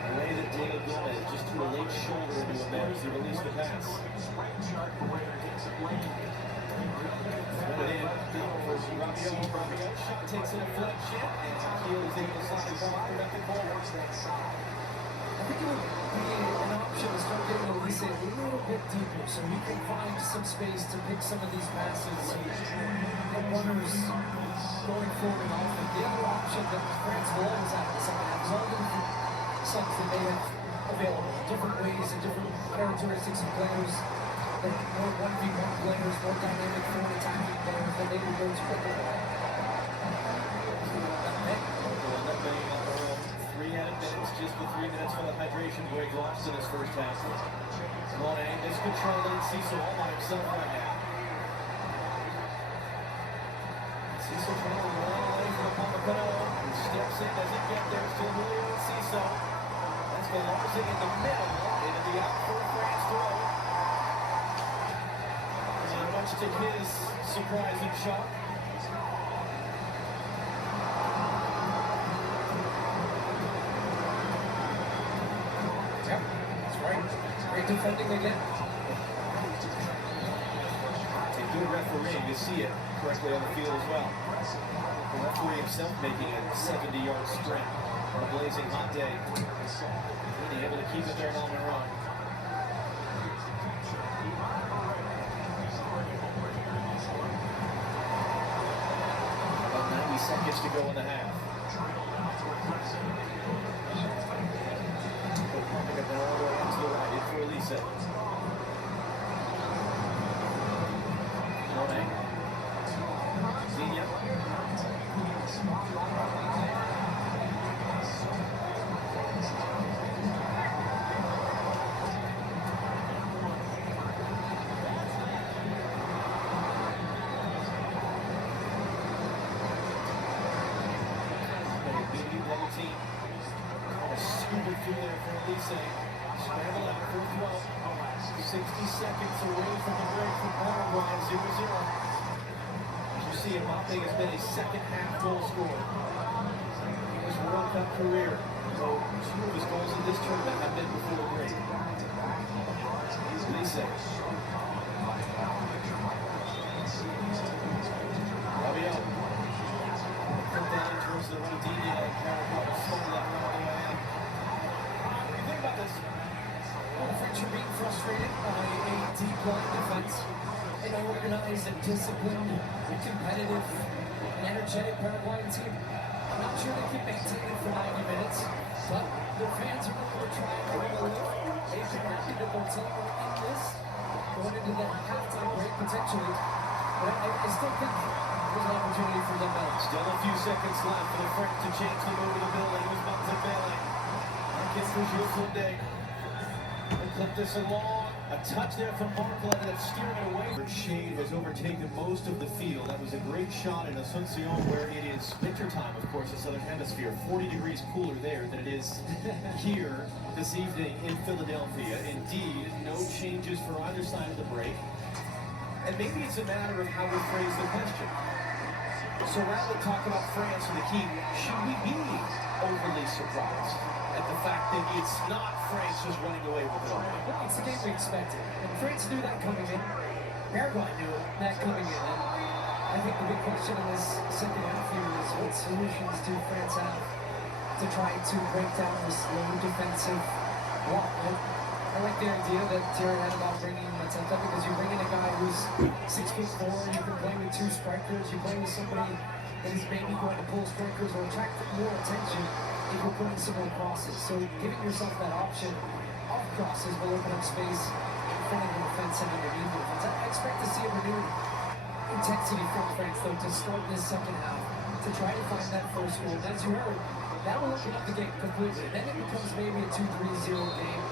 The way that Diego Gomez just threw a late shoulder into him there as he released the pass. Rabio shot takes an deflection, and Shaquille is able to slide it off the forward. I think it would be an option to start getting Elise a little bit deeper so he can find some space to pick some of these passes and get runners going forward and off. And the other option that France will always have to have is all the subs that they have available, different ways and different characteristics of players. But more 1v1 players, more dynamic forward attacking players that they will go to quicker. Just the 3 minutes for the hydration break lost in his first half. Monet is controlling Cisse all by himself right now. Cisse trying to run away from Upamecano. He steps in, doesn't get there. Still Julio and Cisse. That's Galarza in the middle. Into the out for France throw. And much to his surprise and shock. Great defending again. A good referee to see it correctly on the field as well. The referee himself making a 70-yard sprint on a blazing hot day. Being able to keep it there on their own. About 90 seconds to go in the half. Pumping it all the way into the right for Elise. Monet. Zenia. Double team. Scoop it through there for Elise. Scramble out for a throw. 60 seconds away from the break for Paraguay, 0-0. As you see, Mbappe has been a second half goal scorer. He was World Cup career. So 2 of his goals in this tournament have been before the break. Lise. Rabiot. Put that in towards the right DD like Paraguay. Slow that run all the way out. What do you think about this? Well, the French are being frustrated by a deep line defense. An organized and disciplined, competitive, and energetic Paraguayan team. I'm not sure they can maintain it for 90 minutes, but their fans are going to try and bring a lift. They can reckon that their team will end this, going into the halftime break potentially. But I still think there's an opportunity for them out. Still a few seconds left for the French to change the mood of the building. It was Montebello. Against the Jules. They clip this along. A touch there from Barclay that's steering it away. Shade has overtaken most of the field. That was a great shot in Asuncion where it is wintertime, of course, the Southern Hemisphere. 40 degrees cooler there than it is here this evening in Philadelphia. Indeed, no changes for either side of the break. And maybe it's a matter of how we phrase the question. So rather than talk about France and the key, should we be overly surprised at the fact that it's not France just running away with it all? Well, it's the game we expected. And France knew that coming in. Paraguay knew that coming in. And I think the big question in this second half here is what solutions do France have to try to break down this low defensive block? I like the idea that Terry had about bringing Mateta, because you bring in a guy who's 6'4", you can play with 2 strikers, you play with somebody that is maybe going to pull strikers or attract more attention if you're putting some more crosses. So giving yourself that option of crosses will open up space in front of the defense and underneath the defense. I expect to see a renewed intensity from France, though, to start this second half, to try to find that first goal. And as you heard, that will open up the game completely. Then it becomes maybe a 2-3-0 game.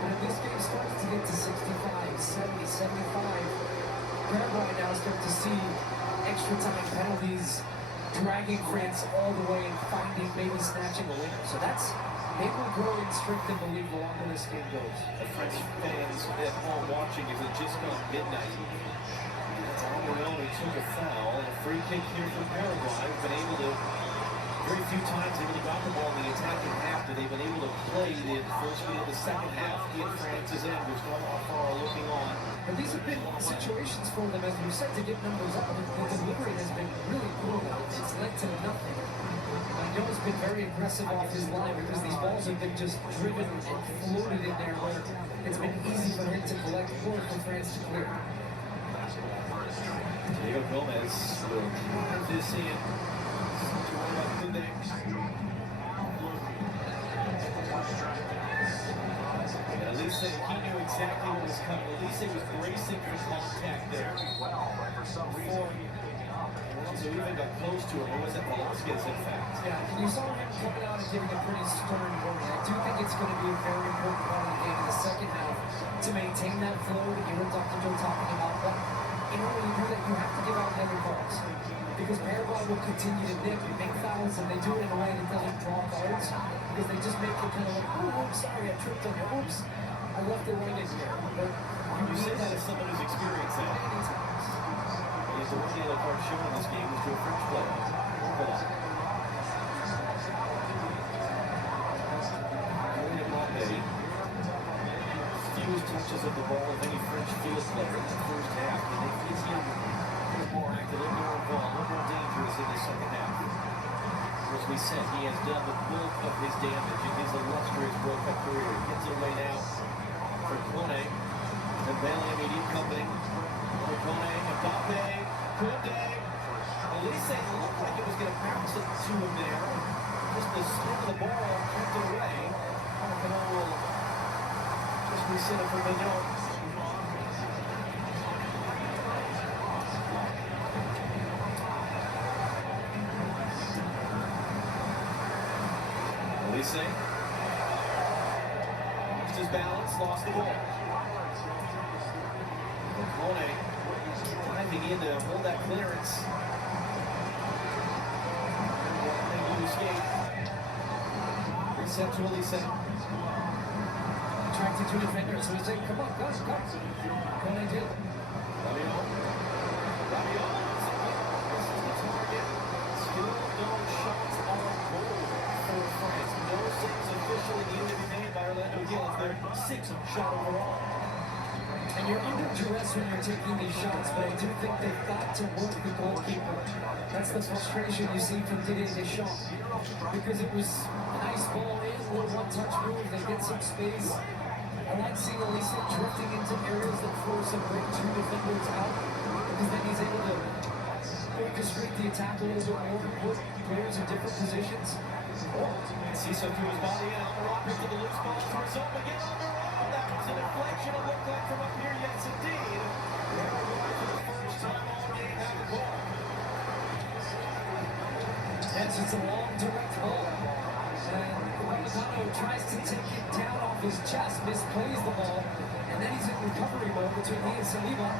But if this game starts to get to 65, 70, 75, Paraguay now start to see extra time penalties dragging France all the way and finding, maybe snatching a winner. So that's, they will grow in strength and belief the longer this game goes. The French fans at home watching as it just gone midnight. Almiron took a foul. A free kick here from Paraguay. Been able to, very few times they've really got the ball in the attacking half that they've been able to play the first bit of the second half in France's end, which one far looking on. But these have been situations for them, as you said, to get numbers up. The delivery has been really poor. It's led to nothing. Magnol's been very aggressive off his line because these balls have been just driven and floated in there where it's been easy for him to collect, or for France to clear. Diego Gomez will drive this in. Elise, he knew exactly what was coming. Elise was bracing for contact there. Before Alonso even got close to him, or was it Velasquez, in fact? Yeah, and you saw him coming out and giving a pretty stern warning. I do think it's going to be a very important part of the game in the second half to maintain that flow that you heard Dr. Joe talking about. But in order to do that, you have to give out yellow cards, because Paraguay will continue to nip and make fouls, and they do it in a way that doesn't draw cards, because they just make it kind of like, oh, oops, sorry, I tripped on you, oops, I left it right in here. But You say that as someone who's experienced that. many times. Yes, the one yellow card shown in this game was to a French player. Hold on. Fewest touches of the ball of any French field player in the first half. And they get him a little more active, a little more involved, a little more dangerous in the second half. As we said, he has done the bulk of his damage in his illustrious World Cup career. He gets it away now for Kone. The Bailey immediate company. Kone, Mbappe, Kunde. Elise looked like it was going to bounce it to him there. Just the spin of the ball kept it away. Arcanol just reset it for Mignon. Elise lost his balance, lost the ball. Kone diving in to hold that clearance. Able to escape. Reset to Elise. Attracted two defenders, so he's saying, come on, guys, come. Kone did. Rabiot. This is the target. Still no shots on goal for 6th shot overall. And you're under duress when you're taking these shots, but I do think they've got to work the goalkeeper. That's the frustration you see from Didier Deschamps. Because it was a nice ball in, a little one-touch move, they get some space. I like seeing Elise drifting into areas that force a break two defenders out, because then he's able to orchestrate the attack a little bit more, put players in different positions. Cecil threw his body in on the rocket to the loose ball for his own again on the run. That was a deflection, it looked like from up here, yes indeed. Paraguay for the first time all game had the ball. Yes, it's a long, direct ball. And Upamecano tries to take it down off his chest, misplays the ball, and then he's in recovery mode between he and Saliba.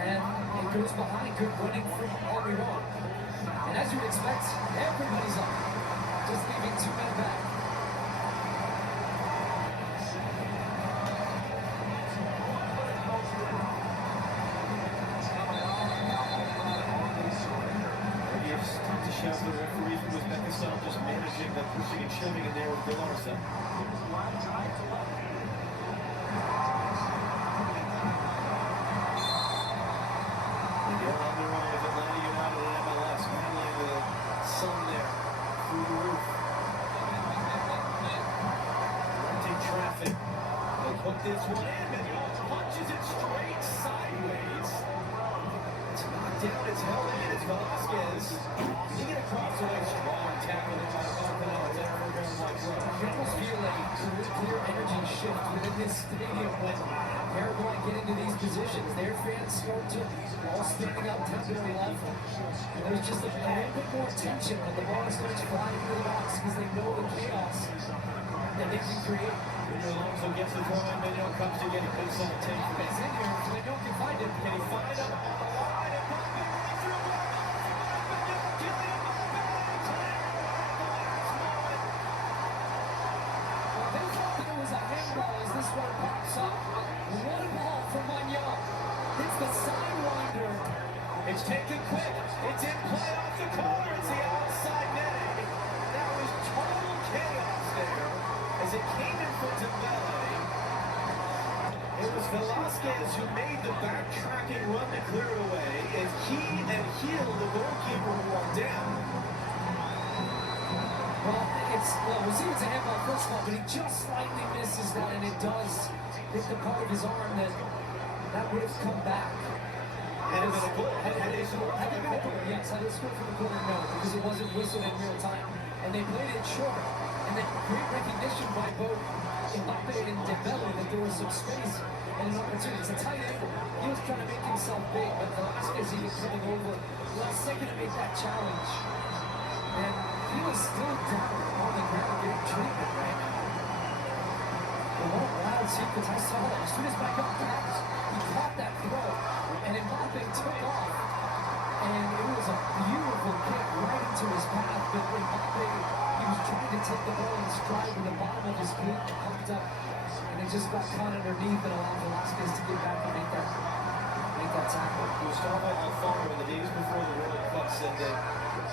And it goes behind, good running from Almiron. And as you'd expect, everybody's up, just leaving two men back. The referee from Uzbekistan just managing the pushing and shoving in there with Galarza. Miguel Almiron of Atlanta United and MLS handling the sun there through the roof. Directing traffic. They'll put this one in. Miguel punches it straight sideways. It's knocked down, it's held in, it's Velasquez. He get across the way, strong tackle by Upamecano. It's there for ground like road. You almost feel like a clear energy shift within this stadium when Paraguay get into these positions. Their fans start to all standing up 10 to 11. And there's just a little bit more tension when the ball starts flying into the box because they know the chaos that they can create. Alonso gets the throw in, Mignon comes to get it. Good side take for It's in here, so they don't can find it. Can he find him on the line? And Bobby running through one. Mignon killing him on the back. Clearing at the last moment. Well, they thought that it was a handball as this one pops up. What a ball from Magnon. It's the sidewinder. It's taken quick. It's in play off the corner. It's the outside netting. That was total chaos there as it came in for Dembele. It was Velasquez who made the backtracking run to clear it away as he and Hill, the goalkeeper, were down. Well, we'll see it's a handball first of all, but he just slightly misses that, and it does hit the part of his arm that would have come back. Had it been a goal, had they scored? Had it been a goal, yes. Had they scored from the corner, no, because it wasn't whistled in real time. And they played it short. And then great recognition by both Mbappe and Dembele that there was some space and an opportunity. It's a tight angle. He was trying to make himself big, but Velasquez even coming over last second to make that challenge. And he was still down on the ground getting treatment right now. But what a wild sequence. I saw that. As soon as Mike got back, he caught that throw, and Mbappe took off. And it was a beautiful kick right into his path, but Mbappe, he was trying to take the ball in stride with the bottom of his boot and pumped up, and it just got caught underneath and allowed Velasquez to get back and make that tackle. Gustavo Alfaro in the days before the World Cup said that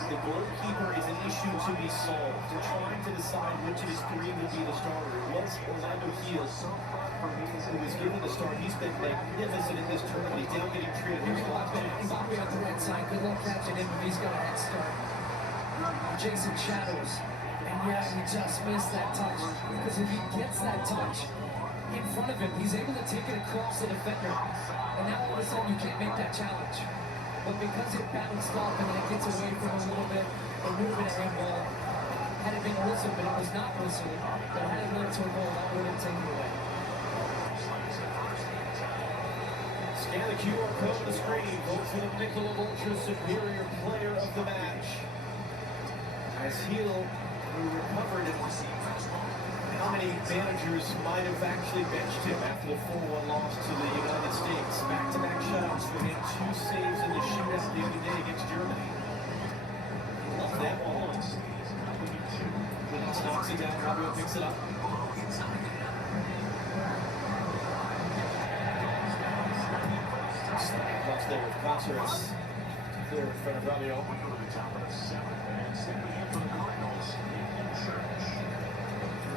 the goalkeeper is an issue to be solved. They're trying to decide which of his three will be the starter. It was Orlando Hill who was given the start. He's been magnificent in this tournament. He's now getting treated. Here's Mbappe on the right side. Good luck catching him, but he's got a head start. Jason Shadows. And yeah, he just missed that touch. Because if he gets that touch in front of him, he's able to take it across the defender. And now all of a sudden you can't make that challenge. But because it bounced off and then it gets away from him a little bit, it would have been a handball. Had it been whistled, but it was not whistled. But had it led to a goal, that would have taken it away. Scan the QR code on the screen. Vote for the Michelob Ultra Superior Player of the Match. As Hill, who recovered it, how many managers might have actually benched him after the 4-1 loss to the United States? Back-to-back shutouts for him, 2 saves in the shootout the other day against Germany. Love that ball. Knocks it down, Rabio picks it up. Cross there with Caceres. Clear in front of Rabio.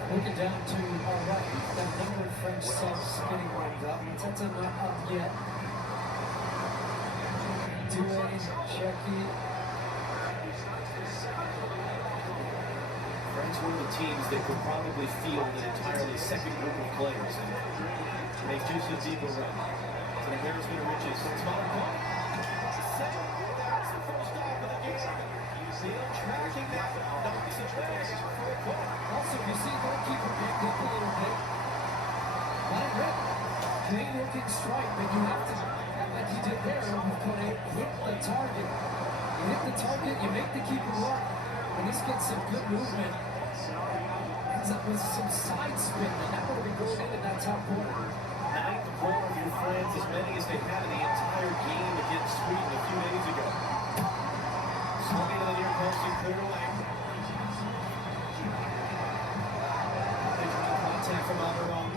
Looking down to our right, we've got a number of French subs getting warmed up. Teta not up yet. Douay, Shecky. France one of the teams that could probably field an entirely second group of players and make just a deeper run. It's an embarrassment of riches. Smaller ball. That's the first stop of the game. Still tracking that. Knocks it back for a goal. Also, you see goalkeeper backed up a little bit. Let it rip. Great looking strike, but you have to, like you did there, hit the target. You hit the target, you make the keeper work, and he's getting some good movement. Ends up with some side spin, and that would be going in that top corner. Ninth goal for France, as many as they had in the entire game against Sweden a few days ago. Swung into the near post and cleared away. Contact from Almiron.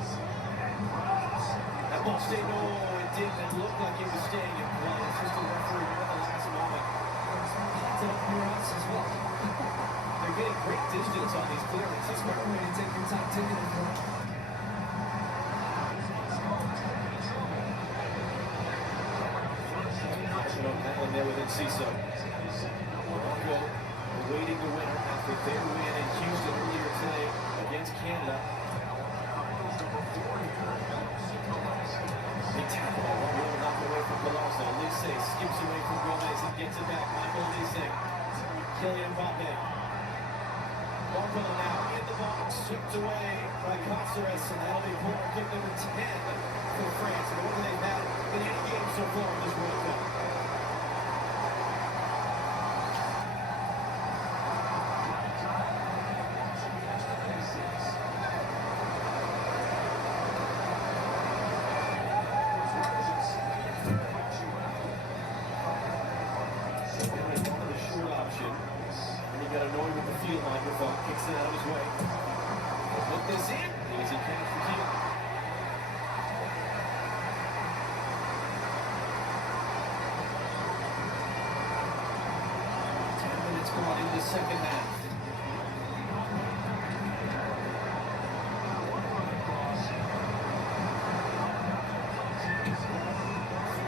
That ball stayed, no, it didn't. It looked like it was staying in play. It's just a referee at the last moment. It's up near us as well. They're getting great distance on these clearances. That's where we're going to take your top ticket in front. National there with Enciso. Morocco awaiting the winner after their win in Houston earlier today against Canada. Big tackle, one knocked away from Palazzo. Lise skips away from Gomez and gets it back. Michael Lise. Kylian Mbappe. Barcola now in the box, stripped away by Caceres, and that'll be corner kick number 10 for France. And what do they have in any game so far in this World Cup? Annoyed with the field microphone, kicks it out of his way. He'll put this in. Easy catch for Keelan. 10 minutes gone in the second half.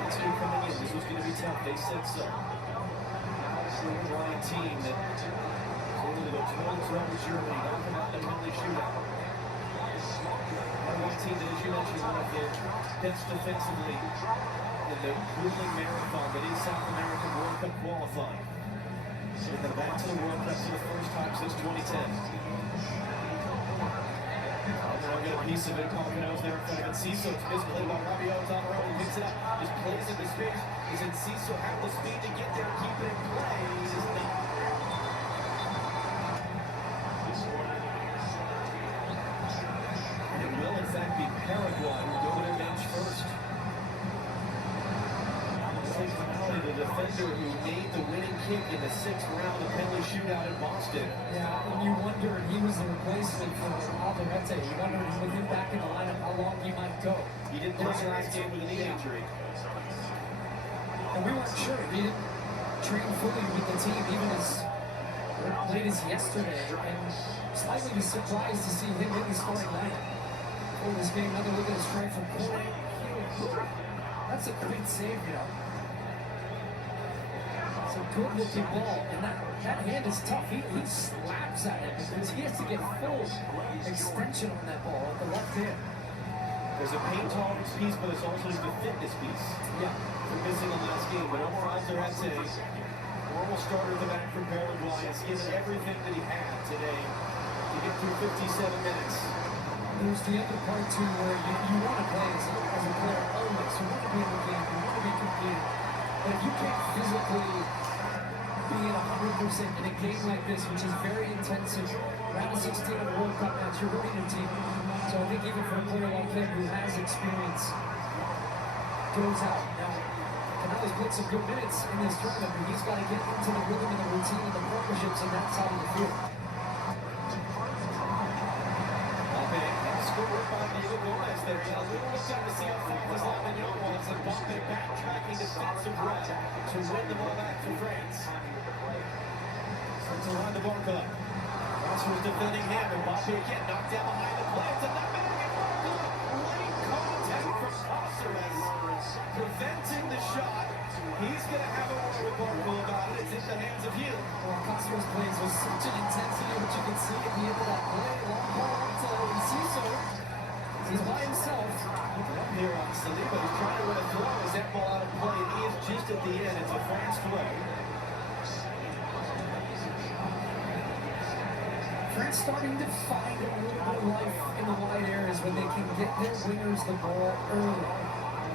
Two coming in. This was going to be tough. They said so. Ryan team that able to go 12-2 with Germany, knock them out in a penalty shootout. One team that, as you mentioned, one of the best defensively in the grueling marathon that is South American World Cup qualifying. So they're back to the World Cup for the first time since 2010. I'll get a piece of it. Pompano's there in front of Enciso. It's misplayed by Rabiot. Almiron, he picks it up, just plays in the space. Does Enciso have the speed to get there and keep it in play? He does not. And it will, in fact, be Paraguay who go to their bench first. The defender who made the winning kick in the 6th round of the penalty shootout in Boston. Yeah, and you wondered, he was the replacement for Alderete. You wondered with him back in the lineup how long he might go. He didn't play the last game with a knee injury. And we weren't sure. He didn't train fully with the team even as late as yesterday. And slightly was surprised to see him in the starting lineup for this game. Another look at his strike from Corey. That's a great save, you know. It's a good looking ball, and that hand is tough. He slaps at it because he has to get full extension on that ball at the left hand. There's a pain tolerance piece, but it's also just a fitness piece. Yeah. For missing the last game, but Omar Alderete, normal starter at the back from Paraguay, has given everything that he had today to get through 57 minutes. There's the other part too where you want to play as a player always. You want to be in the game, you want to be competing. But if you can't physically be at 100% in a game like this, which is very intensive, round of 16 of a World Cup match, you're running your team. So I think even for a player like him who has experience, goes out. Now, Canale's played some good minutes in this tournament, but he's got to get into the rhythm and the routine and the partnerships on that side of the field. Scored by Diego Gomez there. A little look down to see how far this Lamignon was, and Mbappe backtracking defensive run to win the ball back for France. To run the Barcola. France was defending him, and Mbappe again knocked down behind the play. It's a nutmeg, and late contact from Caceres, preventing the shot. He's going to have a word with Barco about it. It's in the hands of Hill. Well, Caceres plays with such an intensity, which you can see at the end of that play. Long ball up to Enciso. He's by himself. Looking up here on Saliba. He's trying to run a throw. Is that ball out of play? And he is just at the end. It's a France throw. France starting to find a little bit of life in the wide areas when they can get their wingers the ball early,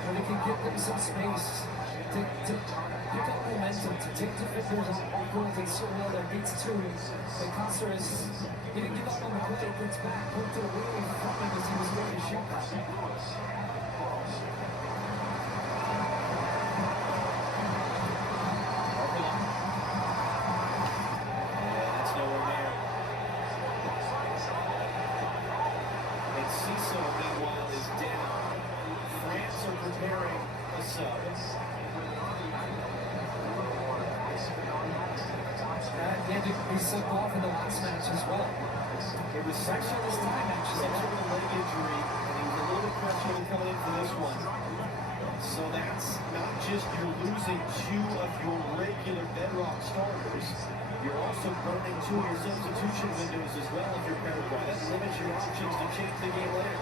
when they can get them some space to pick up momentum, to take defenders off goals and so well that beats two. But Caceres, he didn't give up on the play, gets back, put it away from him as he was going to shoot. Meanwhile, is down. France are preparing a sub. He had to be subbed off in the last match as well. It was Fracture this time, actually. Fracture with a leg injury, and he was a little bit questionable coming in for this one. So that's not just you're losing two of your regular bedrock starters, you're also burning two of your substitution windows as well if you're Paraguay. That limits your options to change the game later.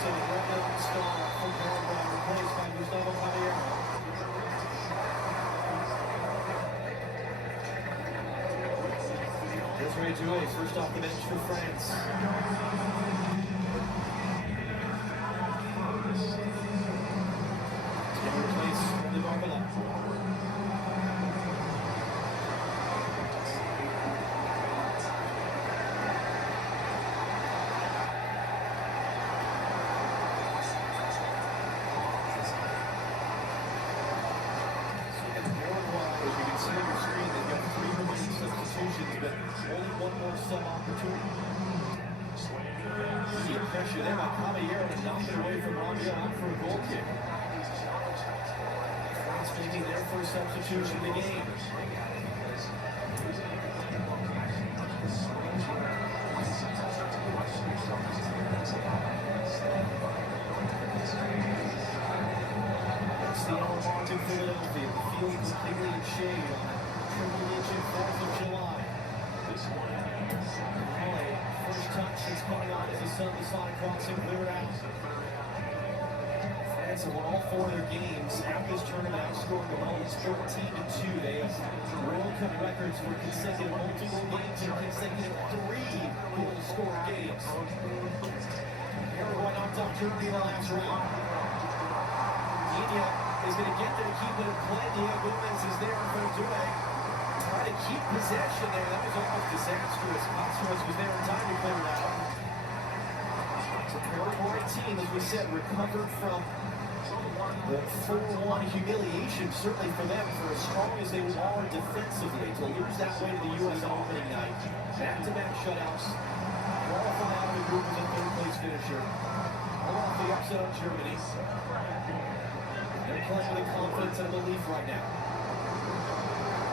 So the red star for Paraguay replaced by Gustavo Caballero. Desiree Doué, first off the bench for France. He's going to replace the Barcola. But only one more sub opportunity. See pressure there by Caballero to knock it away from Rabiot out for a goal kick. France making their first substitution in the game. That's the Alabama in Philadelphia. The field completely in shade on Triple Digit 4th of July. First touch that's coming on as he sent the side crossing cleared out. France have won all four of their games at this tournament, outscoring the Netherlands 14-2. They have World Cup records for consecutive multi-goal games and consecutive 3 goal-scored games. Paraguay knocked off Germany in the last round. India is going to get there to keep it in play. Diego Gomez is there for Doué. Trying to keep possession there. That was almost disastrous. Caceres was there in time to clear it out. The Paraguay team, as we said, recovered from the 4-1 humiliation, certainly for them, for as strong as they are defensively. To lose that way to the U.S. opening night. Back-to-back shutouts. Qualify out of the group as a third-place finisher. All off the upset on Germany. They're playing with confidence and belief right now.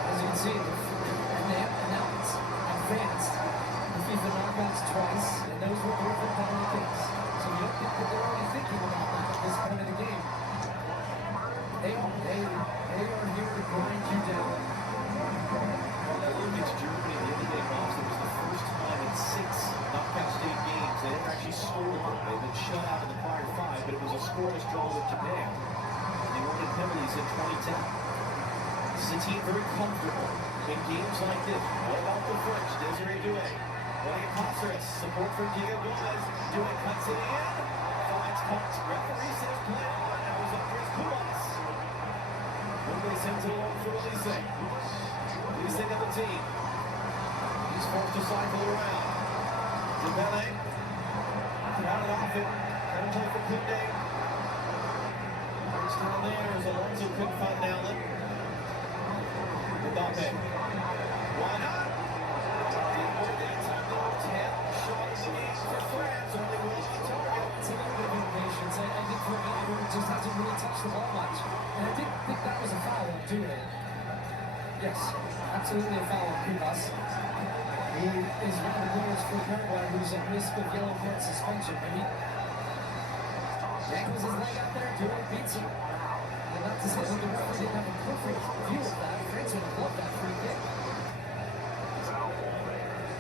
As you can see, they have announced, advanced the FIFA knockouts twice, and those were both for penalty kicks. So you don't think that they're already thinking about that at this point of the game. They are here to grind you down. Well, that against Germany the other day, Ross, it was the first time in 6 knockout stage games they ever actually scored a goal. They've been shut out in the prior 5, but it was a scoreless draw with Japan. They won in penalties in 2010. This is a team very comfortable in games like this. What about the French? Desiree Doué. Running at Caceres. Support for Diego Gomez. Doué cuts it in. Finds cuts. Referee says play on. That was Andres Pumas. Gomez sends it along for Elise. Elise of the team. He's forced to cycle around. Dembele. Crowded off it. Penalty for Kunde. It's down there as Alonso couldn't find an outlet. Mbappe. Why not? Shots in the game for France. Only one on target. It's a little bit of impatience. I think for me, he just hasn't really touched the ball much. And I didn't think that was a foul on Doué. Cubas. He is one of the players for Paraguay who's at risk of yellow card suspension. Maybe dangles his leg out there, Dewey beats him. And not to say that the referee didn't have a perfect view of that. France would have loved that free kick.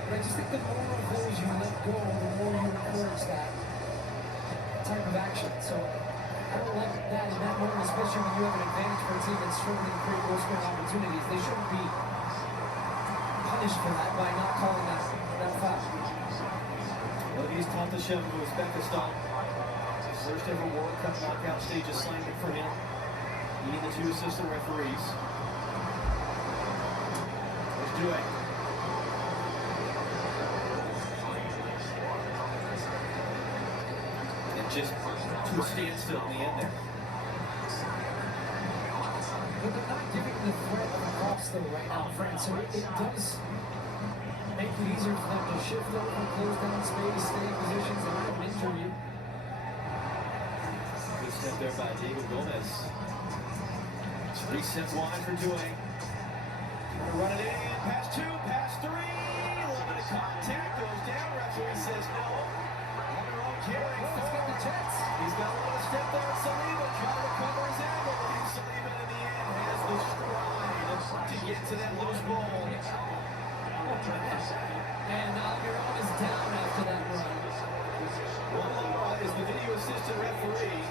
But I just think the more of those you let go, the more you encourage that type of action. So I don't like that in that moment, especially when you have an advantage for a team that's struggling to create goal scoring opportunities. They shouldn't be punished for that by not calling that foul. Well, he's Tantashev of Uzbekistan. First ever World Cup knockout stage assignment for him. He and the two assistant referees. Let's do it. And just to a standstill in the end there. But they're not giving the threat of a cross though right now, France. So it does make it easier for them to shift over, close down space, stay in positions, and not injure you. Good step there by Diego Gomez. It's reset wide for Dewey. Run it in, pass two, pass three. A little bit of contact, goes down. Referee says no. Under on carry. Oh, he's got the Jets. He's got a little step there. Saliba trying to recover his angle. Saliba in the end has the stride to get to that loose ball. And Almiron is down after that run. One is the video assistant referee.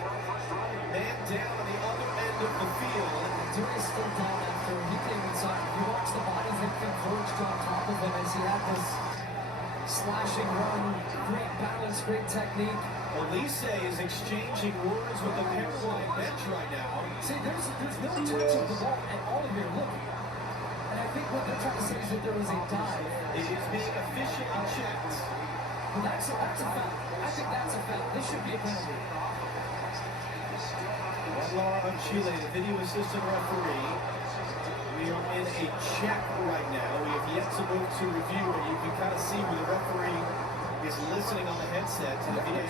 Man down on the other end of the field. Dewey's still down after he came inside. You watch the bodies that converged on top of him as he had this slashing run. Great balance, great technique. Elise is exchanging words with the Paraguay bench right now. See, there's no touch of the ball at all here. Look. And I think what they're trying to say is that there was a dive. It is being officially checked. But that's a foul. I think that's a foul. This should be a penalty. Laura of Chile, the video assistant referee. We are in a check right now. We have yet to move to review, but you can kind of see where the referee is listening on the headset to the video.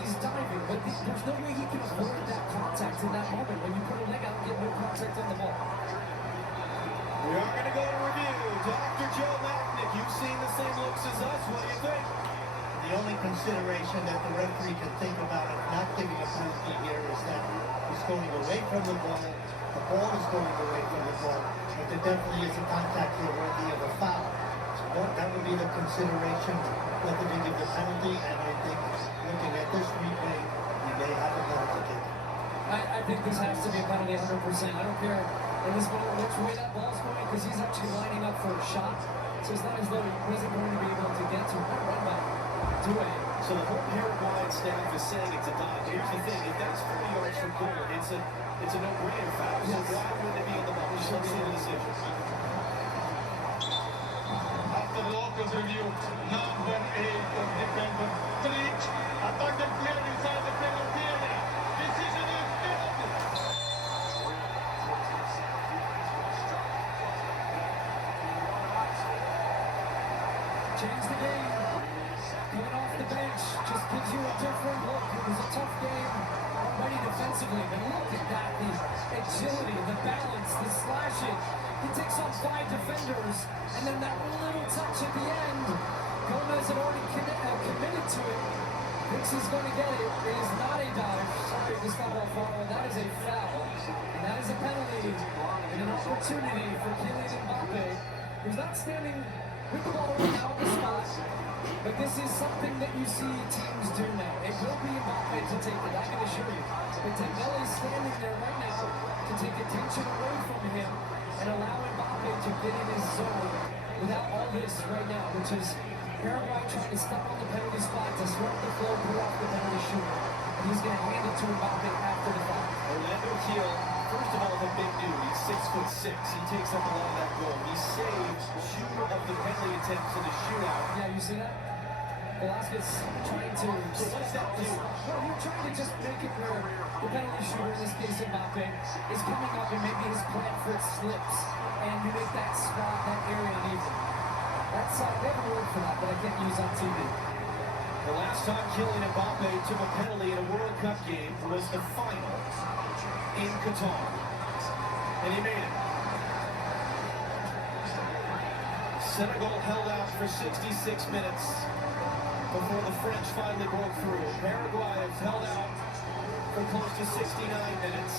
He's diving, but there's no way he can avoid that contact in that moment. When you put a leg out and get no contact on the ball. We are going to go to review. Dr. Joe Macknick, you've seen the same looks as us. What do you think? The only consideration that the referee can think about of not giving a penalty here is that he's going away from the ball is going away from the ball, but there definitely is a contact here worthy of a foul. So that would be the consideration whether to give the penalty, and I think looking at this replay, we may have a penalty kick. I think this has to be a penalty 100%. I don't care in this moment which way that ball's going, because he's actually lining up for a shot. So it's not as though he wasn't going to be able to get to it. Right back. So the whole Paraguayan staff is saying it's a dive. Here's the thing, if that's 40 yards from goal, it's a no-brainer foul. So why wouldn't it be on the ball? Let's see the decision. After the local review, number 8 of defender, Trick, attacker clear inside the penalty area. Decision is penalty. Change the game. Coming off the bench just gives you a different look. It was a tough game already defensively, but look at that. The agility, the balance, the slashing. He takes on 5 defenders, and then that little touch at the end. Gomez had already committed to it. Hicks is going to get it. It is not a dive. Sorry, Gustavo Alfaro. That is a foul. And that is a penalty and an opportunity for Kylian Mbappe, who's not standing with the ball right now on the spot. But this is something that you see teams do now. It will be Mbappe to take it, I can assure you. But Dembele is standing there right now to take attention away from him and allow Mbappe to get in his zone without all this right now, which is Paraguay trying to step on the penalty spot, disrupt the flow, pull off the penalty shooter. And he's going to hand it to Mbappe after the foul. Orlando Kiel, first of all, is a big dude. He's 6'6". He takes up a lot of that goal. He saves shooter of the penalty attempts in the shootout. Yeah, you see that? Velasquez trying to... So what does that do? Well, you're trying to just make it where the penalty shooter, in this case Mbappe, is coming up and maybe his plant foot slips and you make that spot, that area uneven. That's, they have a word for that, but I can't use on TV. The last time Kylian Mbappe took a penalty in a World Cup game was the final in Qatar. And he made it. Senegal held out for 66 minutes before the French finally broke through. Paraguay has held out for close to 69 minutes.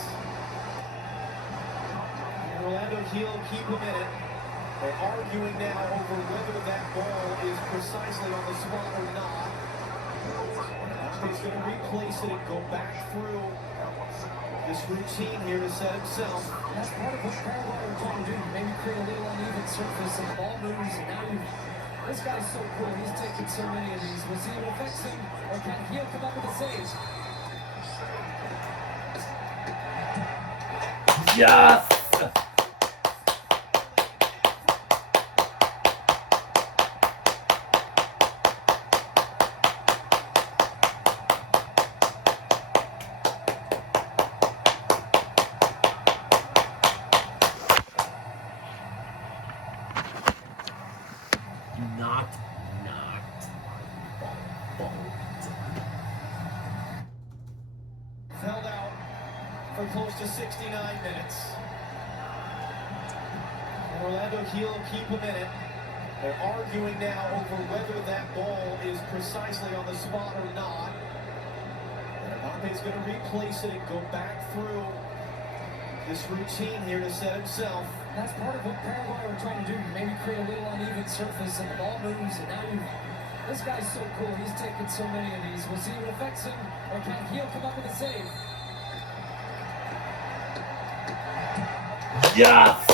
And Orlando He'll keep him in it. They're arguing now over whether that ball is precisely on the spot or not. He's going to replace it and go back through this routine here to set himself. That's part of what Paraguay are trying to do. Maybe create a little uneven surface and the ball moves. And now this guy's so cool. He's taken so many of these. We'll see if it affects him or can he come up with a save. Yes! Knocked. Held out for close to 69 minutes. And Orlando He'll keep him in it. They're arguing now over whether that ball is precisely on the spot or not. And Mbappe's going to replace it and go back through this routine here to set himself. That's part of what Paraguay are trying to do. Maybe create a little uneven surface and the ball moves. And now this guy's so cool. He's taken so many of these. We'll see if it affects him or can he come up with a save. Yes!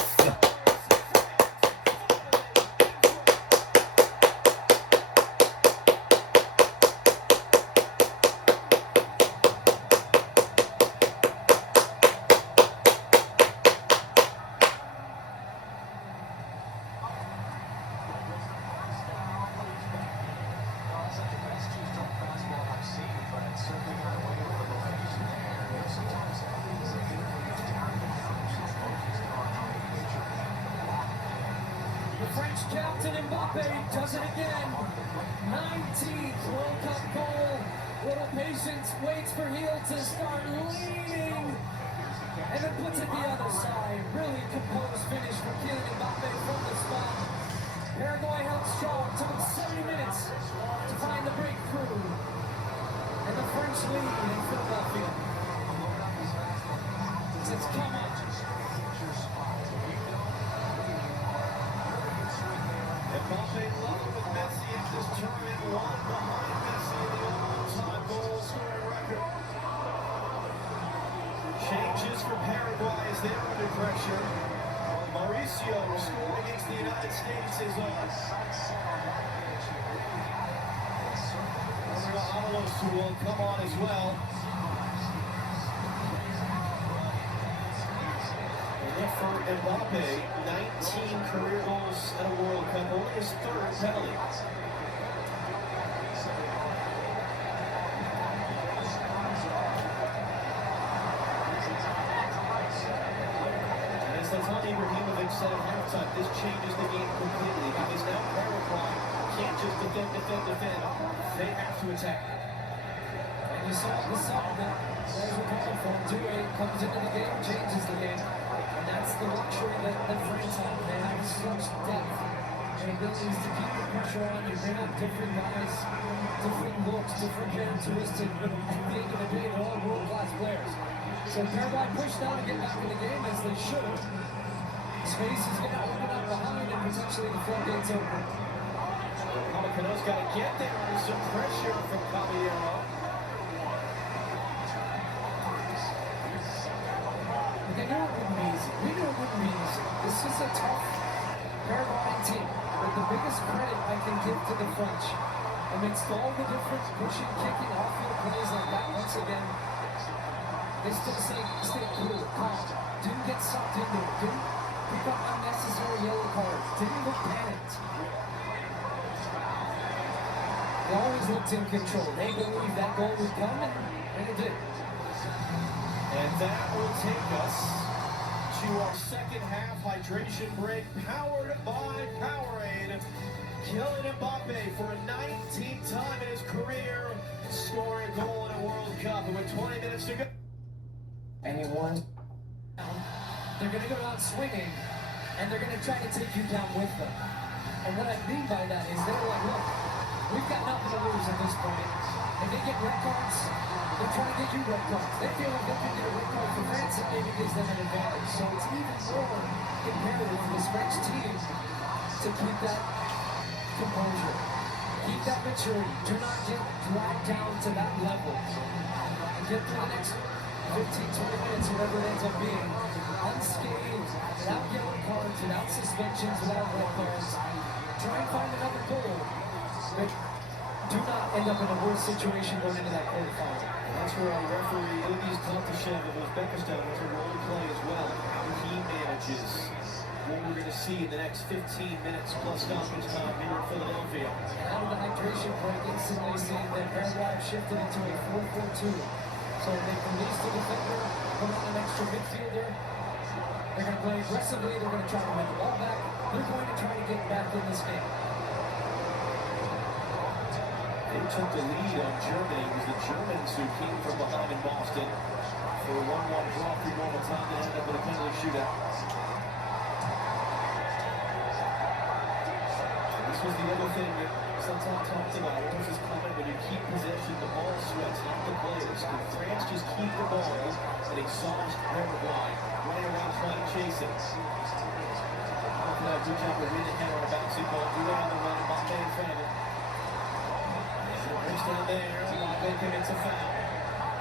The French captain Mbappe does it again. 19th World Cup goal. Little patience, waits for Heel to start leaning. And then puts it the other side. Really composed finish for Kylian Mbappe from the spot. Paraguay held strong. Took them 70 minutes to find the breakthrough. And the French lead in Philadelphia. Says, come on. Mbappe love with Messi in this tournament, one behind Messi in the all-time goal scoring record. Changes for Paraguay as they're under pressure. Mauricio scored against the United States is on. Avalos will come on as well. For Mbappe, 19 career goals at a World Cup, only his third penalty. And as Zlatan Ibrahimovic said at halftime, this changes the game completely because now Paraguay can't just defend. They have to attack. And you saw the song that there's a call from 2-8 comes into the game, changes the game. And that's the luxury that France have. They have such depth and abilities to keep the pressure on you. Bring up different guys, different looks, different characteristics. But at the end of the day, they're all world-class players. So Paraguay pushed down to get back in the game as they should. Space is going to open up behind and potentially the floodgates open. Cano's got to get there under some pressure from Caballero. They knew it wouldn't be easy. We knew it wouldn't be easy. This is a tough Paraguayan team. But the biggest credit I can give to the French, amidst all the different pushing, kicking, off-field plays like that, once again, they still stay cool, calm, didn't get sucked into it, didn't pick up unnecessary yellow cards, didn't look panicked. They always looked in control. They believed that goal would come, and it did. And that will take us to our second half hydration break, powered by Powerade. Kylian Mbappe for a 19th time in his career, scoring a goal in a World Cup. And with 20 minutes to go. Anyone? They're going to go out swinging, and they're going to try to take you down with them. And what I mean by that is they're like, look, we've got nothing to lose at this point. If they get red cards, they're trying to get you red cards. They feel like they can get a red card for France, it maybe gives them an advantage. So it's even more imperative for this French team to keep that composure, keep that maturity. Do not get dragged down to that level. And get through the next 15, 20 minutes, whatever it ends up being, unscathed, without yellow cards, without suspensions, without red cards. Try and find another goal, but do not end up in a worse situation going into that quarterfinal. That's where our referee, Ilgiz Kontashev of Uzbekistan, has a role to play as well. He manages what we're going to see in the next 15 minutes plus stoppage time here in Philadelphia. Out of the hydration break, instantly seeing that Paraguay shifted into a 4-4-2. So they released the defender, put on an extra midfielder. They're going to play aggressively. They're going to try to win the ball back. They're going to try to get back in this game. They took the lead on Germany. It was the Germans who came from behind in Boston for a 1-1 draw through normal time and ended up with a penalty shootout. And this was the other thing that Sultan talked about. What was his comment? When you keep possession, the ball sweats, not the players. Can France just keep the ball and exhaust Paraguay? Running around trying to chase it. Good job of reading the on a bouncing ball. Do it on the run. Mbappe in front of it. Brings down there. Mbappe commits a foul.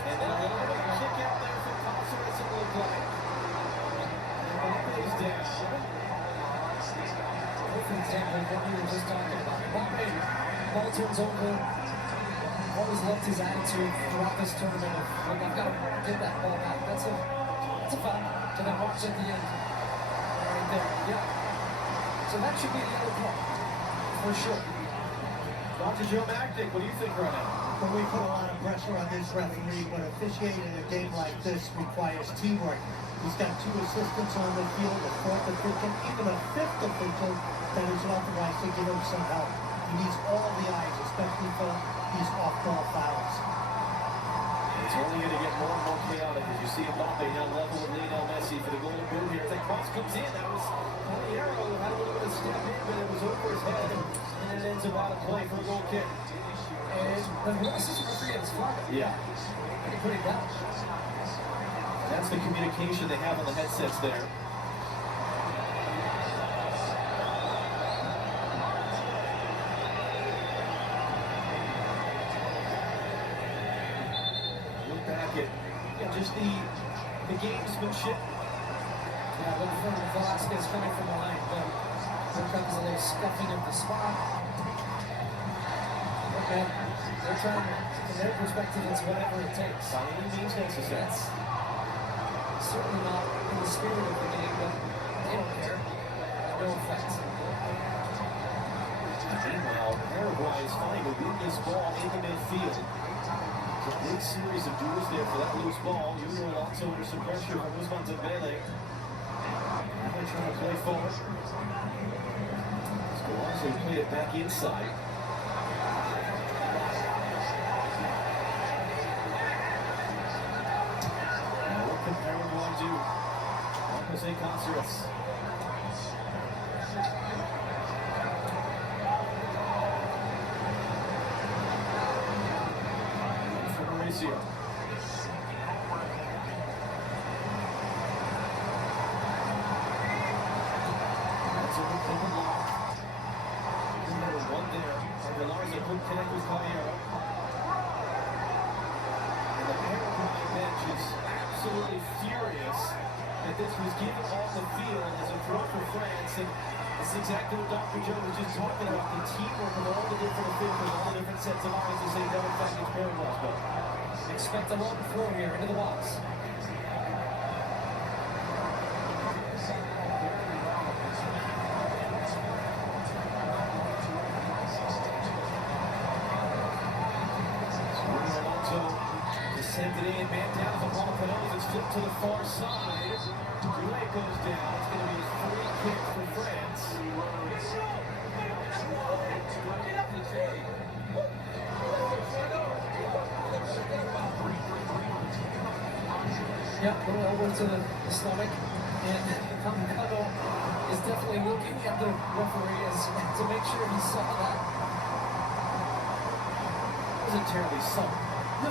And then a little bit of a kick out there for Caceres, it looked like. And Mbappe's down. Perfect example of what we were just talking about. Mbappe, ball turns over. Always loved his attitude throughout this tournament of, look, I've got to get that ball back. That's a foul. And then watch at the end. Right there. Yeah. So that should be the other call, for sure. Dr. Joe Magdick, what do you think right now? Well, we put a lot of pressure on this referee, but officiating a game like this requires teamwork. He's got 2 assistants on the field, a 4th official, even a 5th official that is authorized to give him some help. He needs all the eyes, especially for these off-ball fouls. It's only going to get more and more chaotic as you see Mbappe now level with Lionel Messi for the golden boot here. As that cross comes in, that was Caballero who had a little bit of step in, but it was over his head, and it ends up out of play for a goal kick. And the assistant referee at his flag. Yeah. Pretty put it down. That's the communication they have on the headsets there. Look back at just the gamesmanship. Yeah, look for Velasquez coming from behind. Here comes a little scuffing of the spot. Okay, they're trying, from their perspective, it's whatever it takes. By any means necessary. That's certainly not in the spirit of the game, but they don't care. No effect. Meanwhile, Paraguay is trying to win this ball in the midfield. It's a big series of duels there for that loose ball. Junior Alonso under some pressure from Ousmane Dembele. Now they're trying to play forward. Alonso played it back inside. Now what can Paraguay do? Jose Caceres. For Mauricio. That's a good block. Number 1 there. Aguilar's a good connect with Caballero. And the Paraguay bench is absolutely furious that this was given off the field as a throw for France. And this is exactly what Dr. Joe was just talking about. The teamwork of all the different officials, all the different sets of eyes to say, no, in fact, it's Paraguay's ball. Expect a long throw here into the box. Descended in, man down for Papanos. It's flipped to the far side. Goulet goes down. It's going to be a free kick for France. Yeah, go over to the stomach, and Papanos is definitely looking at the referee as to make sure he saw that. Wasn't terribly subtle. 10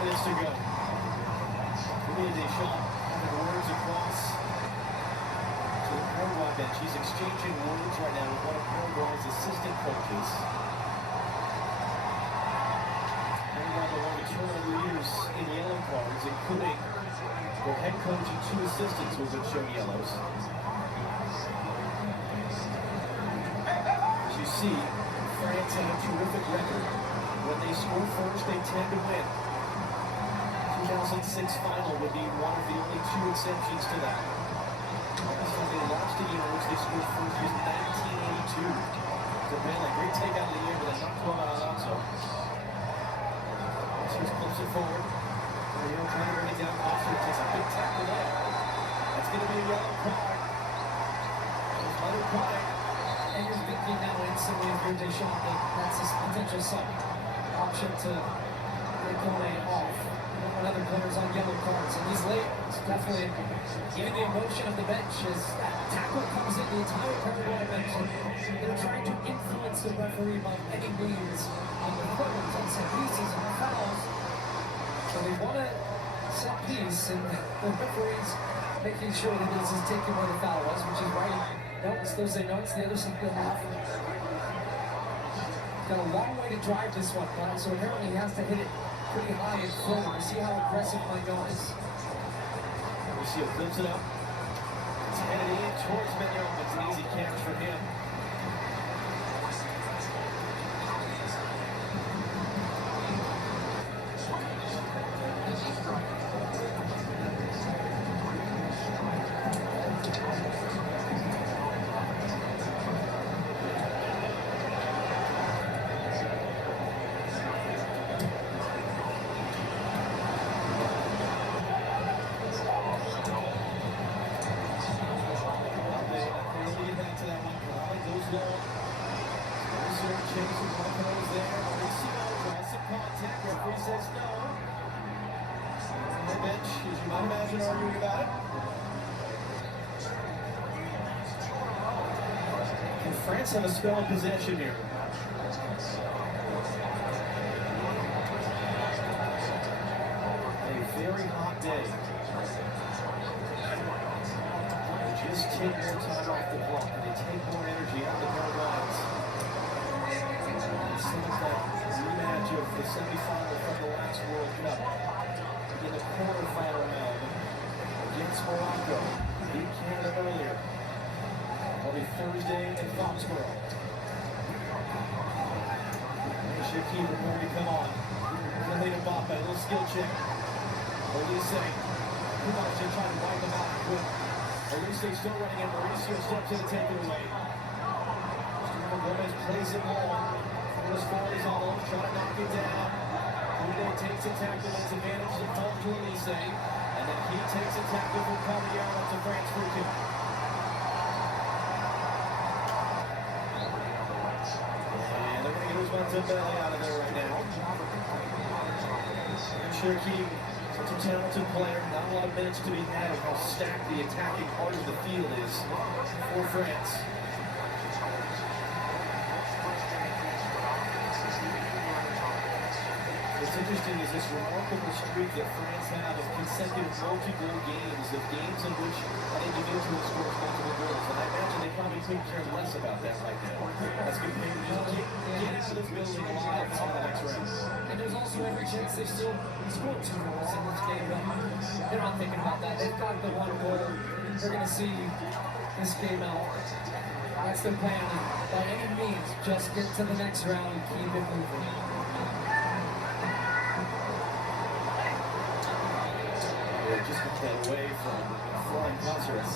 minutes to go. Didier Deschamps having words across to the Paraguay bench. He's exchanging words right now with one of Paraguay's assistant coaches. Paraguay the one to turn over years in yellow cards, including their head coach and 2 assistants who have been shown yellows. As you see, France have a terrific record. When they score first, they tend to win. 2006 final would be one of the only 2 exceptions to that. Last time they lost a game in which they scored first was 1982. So Bale, great take out of the air, but they knocked one out also. Here's closer forward. Rio trying to bring it down. Oscar takes a big tackle there. That's going to be a yellow card. Just let it play. And you're thinking now instantly if you're Deschamps that that's a potential sub option to get Kone off. When other players on yellow cards, and he's late. It's definitely getting the emotion of the bench as that tackle comes in the entire Paraguay bench. They're trying to influence the referee by any means on the throws, on set pieces, and fouls. So they want a set piece, and the referee's making sure that this is taken where the foul was, which is right. Notes, those they notice, the other side of the half. Got a long way to drive this one, but so apparently he has to hit it pretty high in front. We'll see how aggressive Mignon is. Lucio flips it up. It's headed in towards Mignon. It's an easy catch for him. Arguing about it. And France have a spell of possession here. A very hot day. Just take more time off the clock and they take more energy out of the Paraguayans. Instead of that rematch of the semifinal from the last World Cup in the quarterfinal round against Morocco, beat Canada earlier. It'll be Thursday in Foxborough. Shakir prepared to come on. Related Mbappe, a little skill check. Olise, Kumash trying to wipe him out quick. Olise still running in. Mauricio steps in to take it away. Gomez plays it long. First ball is almost trying to knock it down. Ude takes a tackle, has advantage to fall to Olise. And then he takes a tackle from Caballero to France free kick. And they're going to get Usman out of there right now. And Cherokee, such a talented player, not a lot of minutes to be had of how stacked the attacking part of the field is for France. What's interesting is this remarkable streak that France have of consecutive multi-goal games, of games in which an individual scores multiple goals. And I imagine they probably couldn't care less about that right now. As compared to just get into this building alive on the next round. And there's also every chance they still score 2 goals in this game. They're not thinking about that. They've got the 1 goal. They're going to see this game out. That's their plan. And by any means, just get to the next round and keep it moving. Just got that away from Florian Caceres.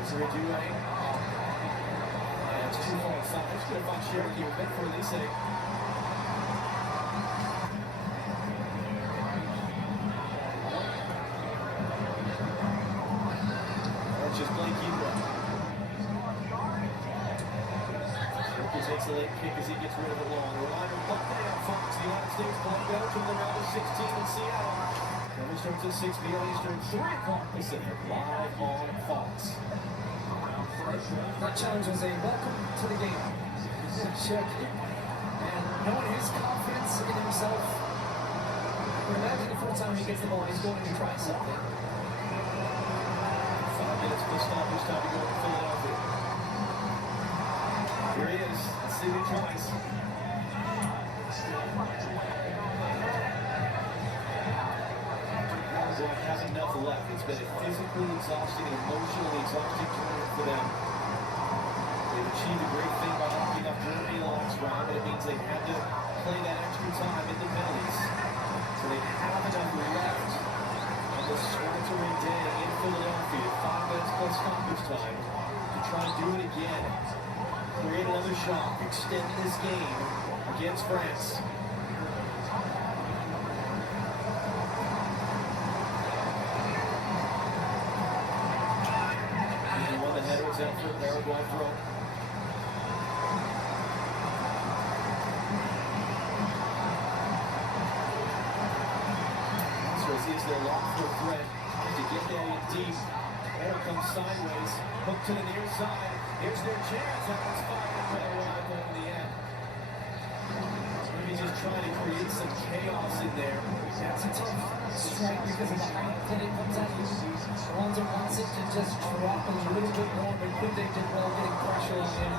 Desiree Doué. And it's 2 falls. That's going to find Cherokee with bit for Olise. That's just Blake Ibra. Cherokee takes a late kick as he gets rid of it long. Reminder, Buckner on Fox. The United States playing Belgium in the round of 16 in Seattle. Coverage starts at 6 p.m. Eastern, 3 o'clock Pacific, live on Fox. That challenge was a welcome to the game. Check. And knowing his confidence in himself, but imagine the first time he gets the ball, he's going to try something. 5 minutes to stop this time to go to Philadelphia. Here he is. Let's see what he tries. Paraguay has enough left. It's been a physically exhausting and emotionally exhausting tournament for them. They've achieved a great thing by knocking off Germany in the last round, but it means they had to play that extra time in the penalties. So they have enough left on this sweltering day in Philadelphia, 5 minutes plus stoppage time, to try and do it again. Create another shot, extend this game against France. Either one, the header is out for a Paraguay throw. Is their long-throw threat to get that in deep. Header comes sideways, hook to the near side. Here's their chance. That one's fired by Arrival in the end. Maybe just trying to create some chaos in there. That's a tough strike because of the height that it comes at you. Alonso wants it to just drop a little bit more, but could they did well getting pressure on him,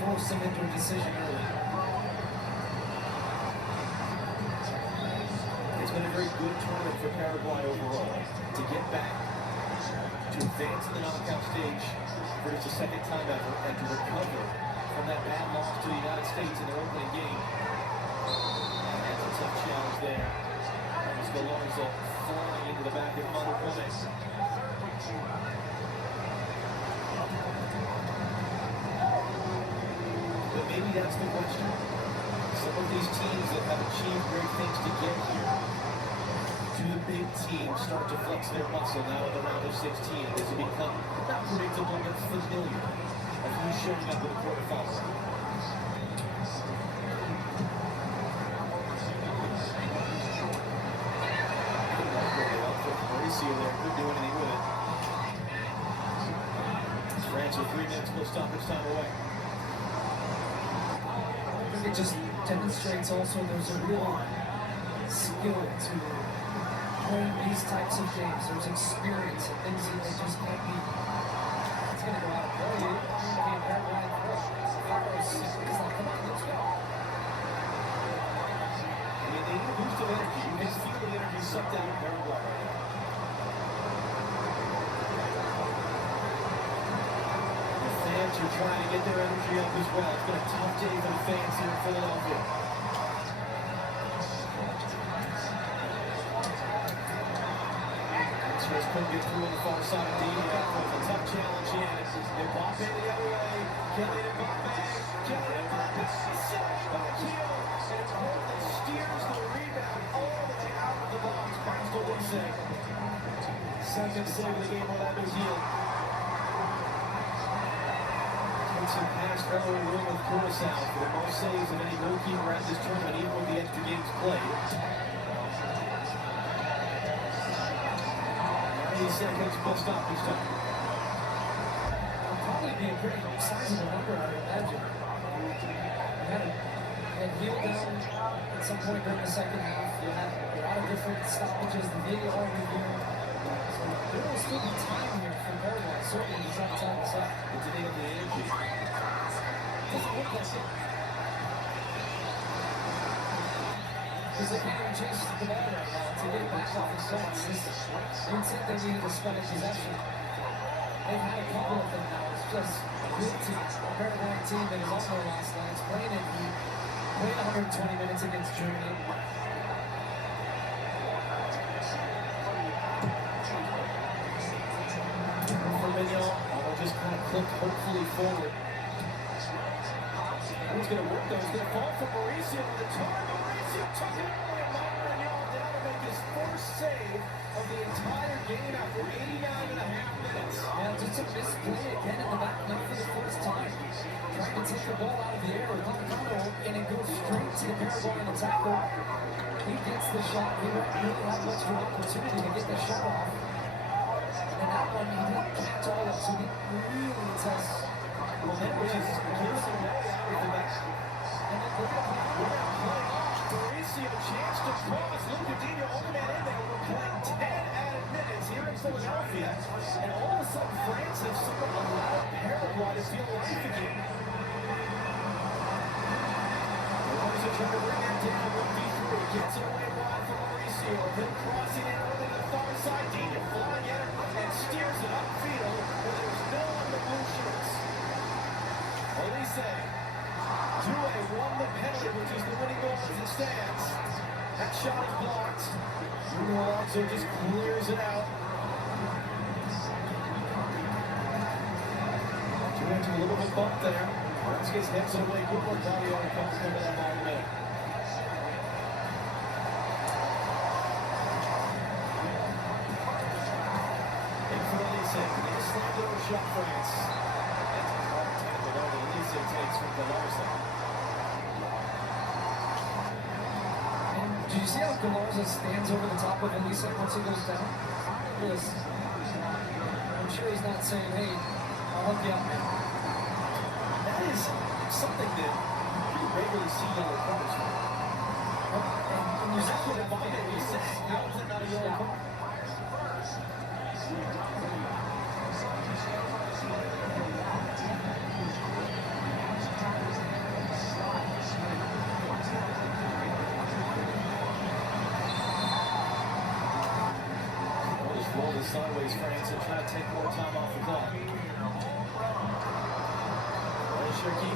force him into a decision early. It's been a very good tournament for Paraguay overall. To get back, to advance in the knockout stage for just the second time ever, and to recover from that bad loss to the United States in their opening game. That's a tough challenge there. As Galarza flying into the back of Manu Gomez. But maybe that's the question. Some of these teams that have achieved great things to get here, do the big teams start to flex their muscle now in the round of 16? Does it become not predictable but familiar of who's showing up in the quarterfinals? Mauricio there couldn't do anything with it. France with 3 minutes plus stoppage time away. It just demonstrates also there's a real skill to playing these types of games. There's experience and things that they just can't be. It's going to go out of play. It's going to be a bad line for us. He's like, come on, let's go. I mean, they need a boost of energy. You can feel the energy sucked out of Paraguay right now. The fans are trying to get their energy up as well. It's been a tough day for the fans here in Philadelphia. Couldn't get through on the far side of D. A tough challenge in. Mbappe the other way. Kylian Mbappe. Kylian Mbappe. Saved by Kiel. And Portland steers the rebound all the way out of the box. Past Olise. Second save of the game on that Kiel. Takes him past Earl Will with Curacao for the most saves of any goalkeeper at this tournament, even with the extra games played. 30 seconds plus stoppage time. It'll probably be a pretty sizable number, I would imagine. You had Heel down at some point during the second half. You had a lot of different stoppages, the VAR review. So there will still be time here for Paraguay. Certainly, he's not time to set. But do they have the energy? Doesn't look like it. Because they can't even chase the ball right now to get it back off his shots. You'd think they needed to spend a possession. They've had a couple of them now. It's just a good team. A Paraguay team that is also last night. It's playing in heat. Played 120 minutes against Germany. For Mignon, just kind of clipped hopefully forward. Who's going to work though? It's going to fall for Mauricio with the turn. Mauricio took it early and Mike Mignon down to make his first save of the entire game after 89.5 minutes. Yeah, just a misplay again in the back net for the first time. Trying to take the ball out of the air with Montano, and it goes straight to the Paraguayan attacker. He gets the shot. He didn't really have much of an opportunity to get the shot off. And that one, he didn't catch all of it, so he really tests penalty, which is the winning goal as it stands. That shot is blocked. Bruno Alonso just clears it out. Into a little bit bump there. Let's get heads away. Good work, Claudio. Comes over that long way. And for Elise, they slammed it over shot France. That's a hard tackle there that Elise takes from Galarza. And did you see how Galarza stands over the top of Elise once he goes down? Yes. I'm sure he's not saying, hey, I'll help you out, man. That is something that you regularly see yellow cards for. And you That's what Bobby said. How is it not a yellow card? Just roll this sideways, France, and try to take more time off the clock. Shirky.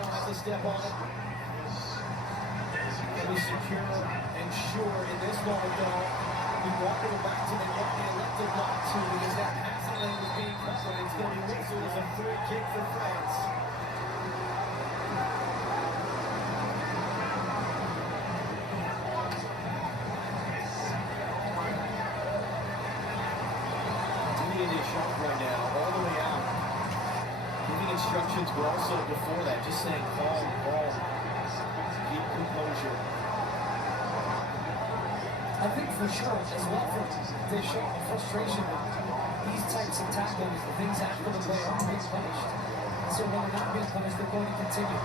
Has to step on it. Can be secure and sure in this moment, though. He brought it back to the net and elected not to because that passing lane was being covered. It's going to be whistled as a free kick for France. Right now, all the way out, giving instructions, but also before that, just saying calm, keep composure. I think for sure, as well, they show the frustration with these types of tackles, the things after the play aren't being punished. And so when they're not being punished, they're going to continue.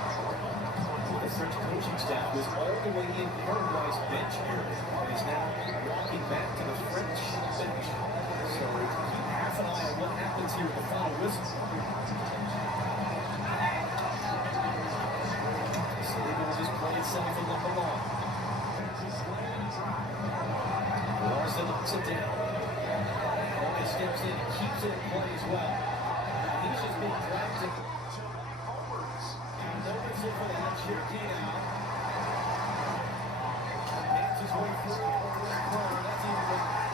The French coaching staff was all the way in Paraguay's bench area and is now walking back to the French bench. So keep half an eye on what happens here at the final whistle. So they're going to just play itself and look along. Larson knocks it down. Boy steps in and keeps it in play as well. He's just being dragged to... No whistle for the Cherokee now. Hands his way through over the corner. That's even...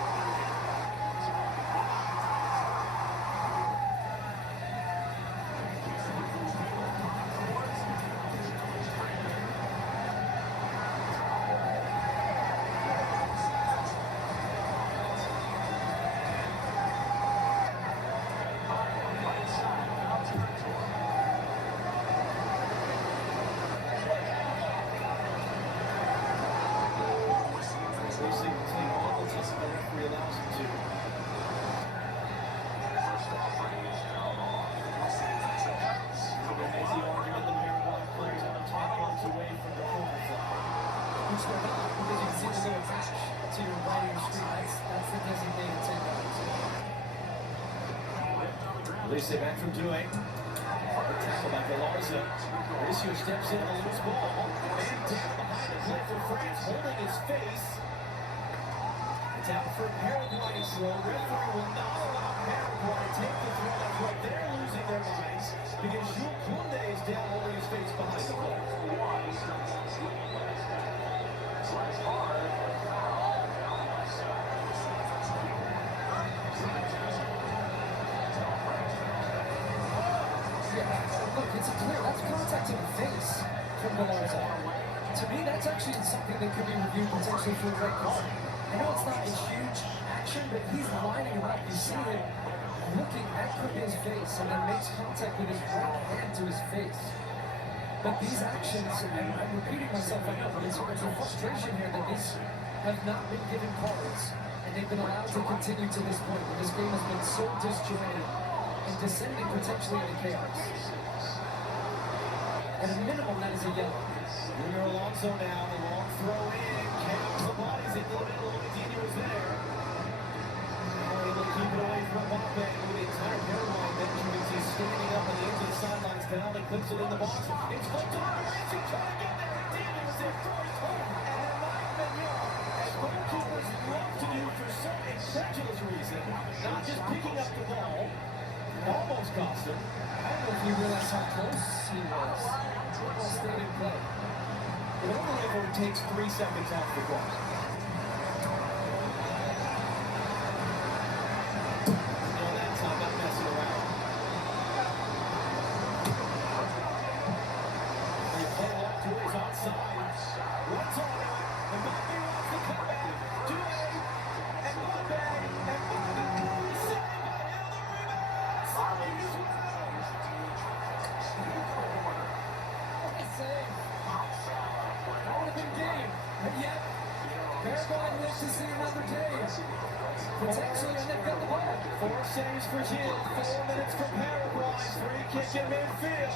Lisa back from doing. Hard tackle by Galarza. Mauricio steps in on a loose ball. Man down behind the play for France, holding his face. It's out for Paraguay slow. Referee will not allow Paraguay to take the throw. That's what they're losing their minds because Jules Koundé is down holding his face behind the play. Look, it's clear. That's contact to the face from Galarza. To me, that's actually something that could be reviewed potentially for a red card. I know it's not a huge action, but he's lining him up. You see him looking at Koundé's face and then makes contact with his right hand to his face. But these actions, and I'm repeating myself, I know, but there's a frustration here that these have not been given cards, and they've been allowed to continue to this point. But this game has been so disjointed and descending potentially into chaos. At a minimum, that is a yellow. Junior Alonso now, the long throw in, counts the bodies into the middle, Luizinho's there. Now able to keep it away from Mbappe with the entire Paraguay bench as he's standing up on the edge of the sidelines. Penalty clips it in the box. It's flipped on, Racing trying to get there. Daniel was there first, and then Mike Mignon, as goalkeepers love to do for Not just picking up the ball. Almost cost him. I don't know if he realized how close he was. Almost stayed in play. It only takes 3 seconds off the clock. No, that time, not messing around. They play off to his onside. What's on it? And Mbappe wants to come back. 2-8. And Mbappe. And Mbappe. Saved by Hill. The rebound. Saved as well. Save. That would have been game. But yet, Paraguay lives to see another day. Potentially, and they've got the ball. 4 saves for Gil. 4 minutes for Paraguay. Free kick in midfield.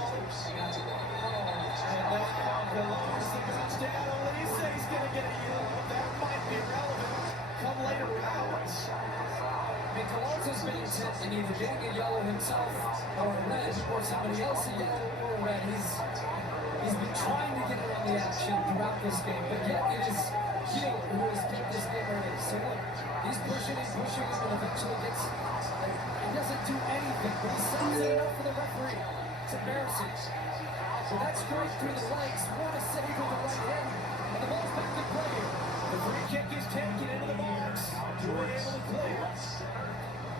And now Gallarza goes down. Olise's going to get a yellow. That might be relevant. Come later rounds. I mean, Gallarza's been intent in either getting a yellow himself or a red, or somebody else a yellow or a red. He's been trying to get around the action throughout this game, but yet it is Gil who has kept this game early. So look, he's pushing and eventually gets, he doesn't do anything, but he sends it up for the referee. It's embarrassing. So that's straight through the legs. What a save with the right hand. And the ball's back in play here. The free kick is taken into the box. Joy able to clear.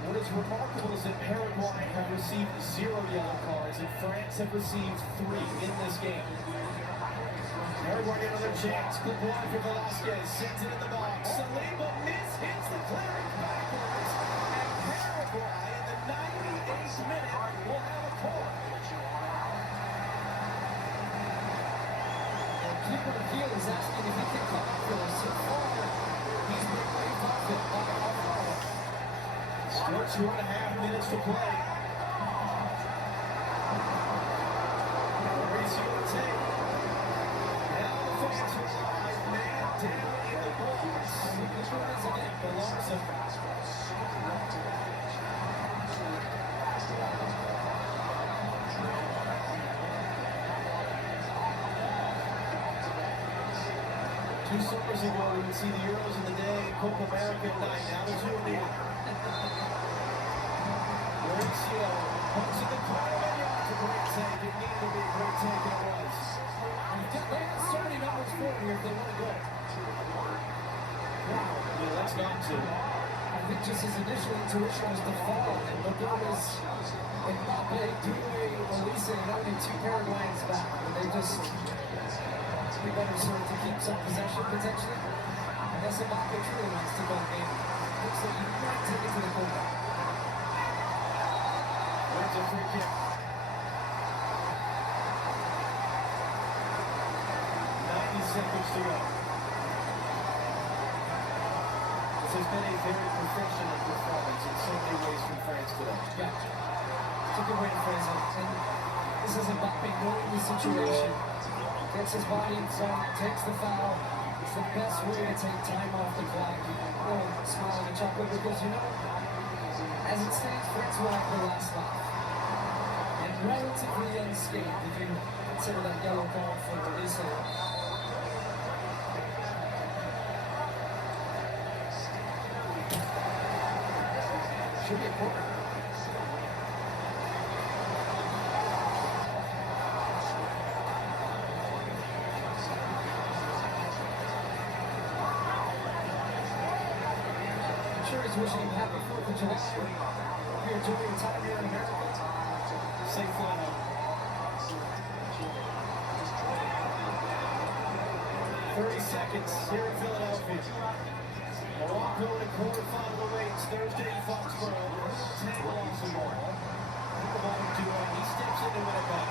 What is remarkable is that Paraguay have received 0 yellow cards and France have received 3 in this game. Paraguay get another chance. Good one for Velasquez. Sends it in the box. Saliba hits the clearing backwards. And Paraguay in the 98th minute will have a call. Keeper of Gil is asking if he can come up for us. So far, he's been waved off it by Alvaro. Still 2.5 minutes to play. Mauricio will take. Now the fans are live. Man down in the box. This one is again Gallarza. 2 summers ago, we would see the Euros in the day, Copa America at night. Now there's Uni. Mauricio pumps in the corner, and it's a great take. It needed to be a great take, and it was. They have so many numbers for here if they want to go. Wow. Yeah, that's not to. I think just his initial intuition was to fall, but there was Mbappe, Dewey, Olise, and only 2 Paraguayans back. And they just be better served to keep some possession potentially. I guess Mbappe truly wants to go game. Looks like he might take it to the goal. There's a free kick. 90 seconds to go. This has been a very professional performance in so many ways from France today. Yeah. It's a good way to phrase it. And this is Mbappe knowing the situation. Gets his body in front, takes the foul. It's the best way to take time off the clock. Oh, smiling and chuckling because, you know, as it stands, France will have the last laugh. And relatively unscathed if you consider that yellow card for Olise. Should be a corner. I'm sure he's wishing him happy 4th of July. Here enjoying your time here in America. Safe flight home. 30 seconds here in Philadelphia. Morocco in the quarterfinal race Thursday in Foxborough. Tangle off the ball. The ball to he steps in to win it back.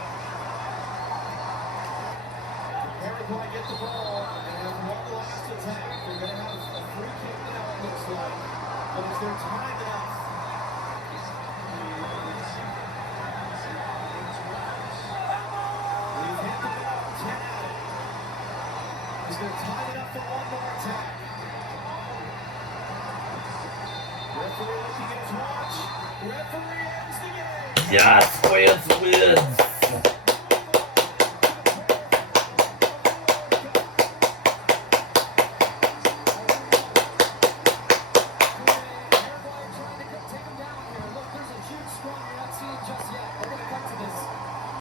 Paraguay get the ball and have one last attack. They're going to have a free kick now, it looks like. But is there time enough? We've hit the ball, 10 at it. Is there time enough for one more attack? Referee looking at his watch. Referee ends the game. Yes, France wins.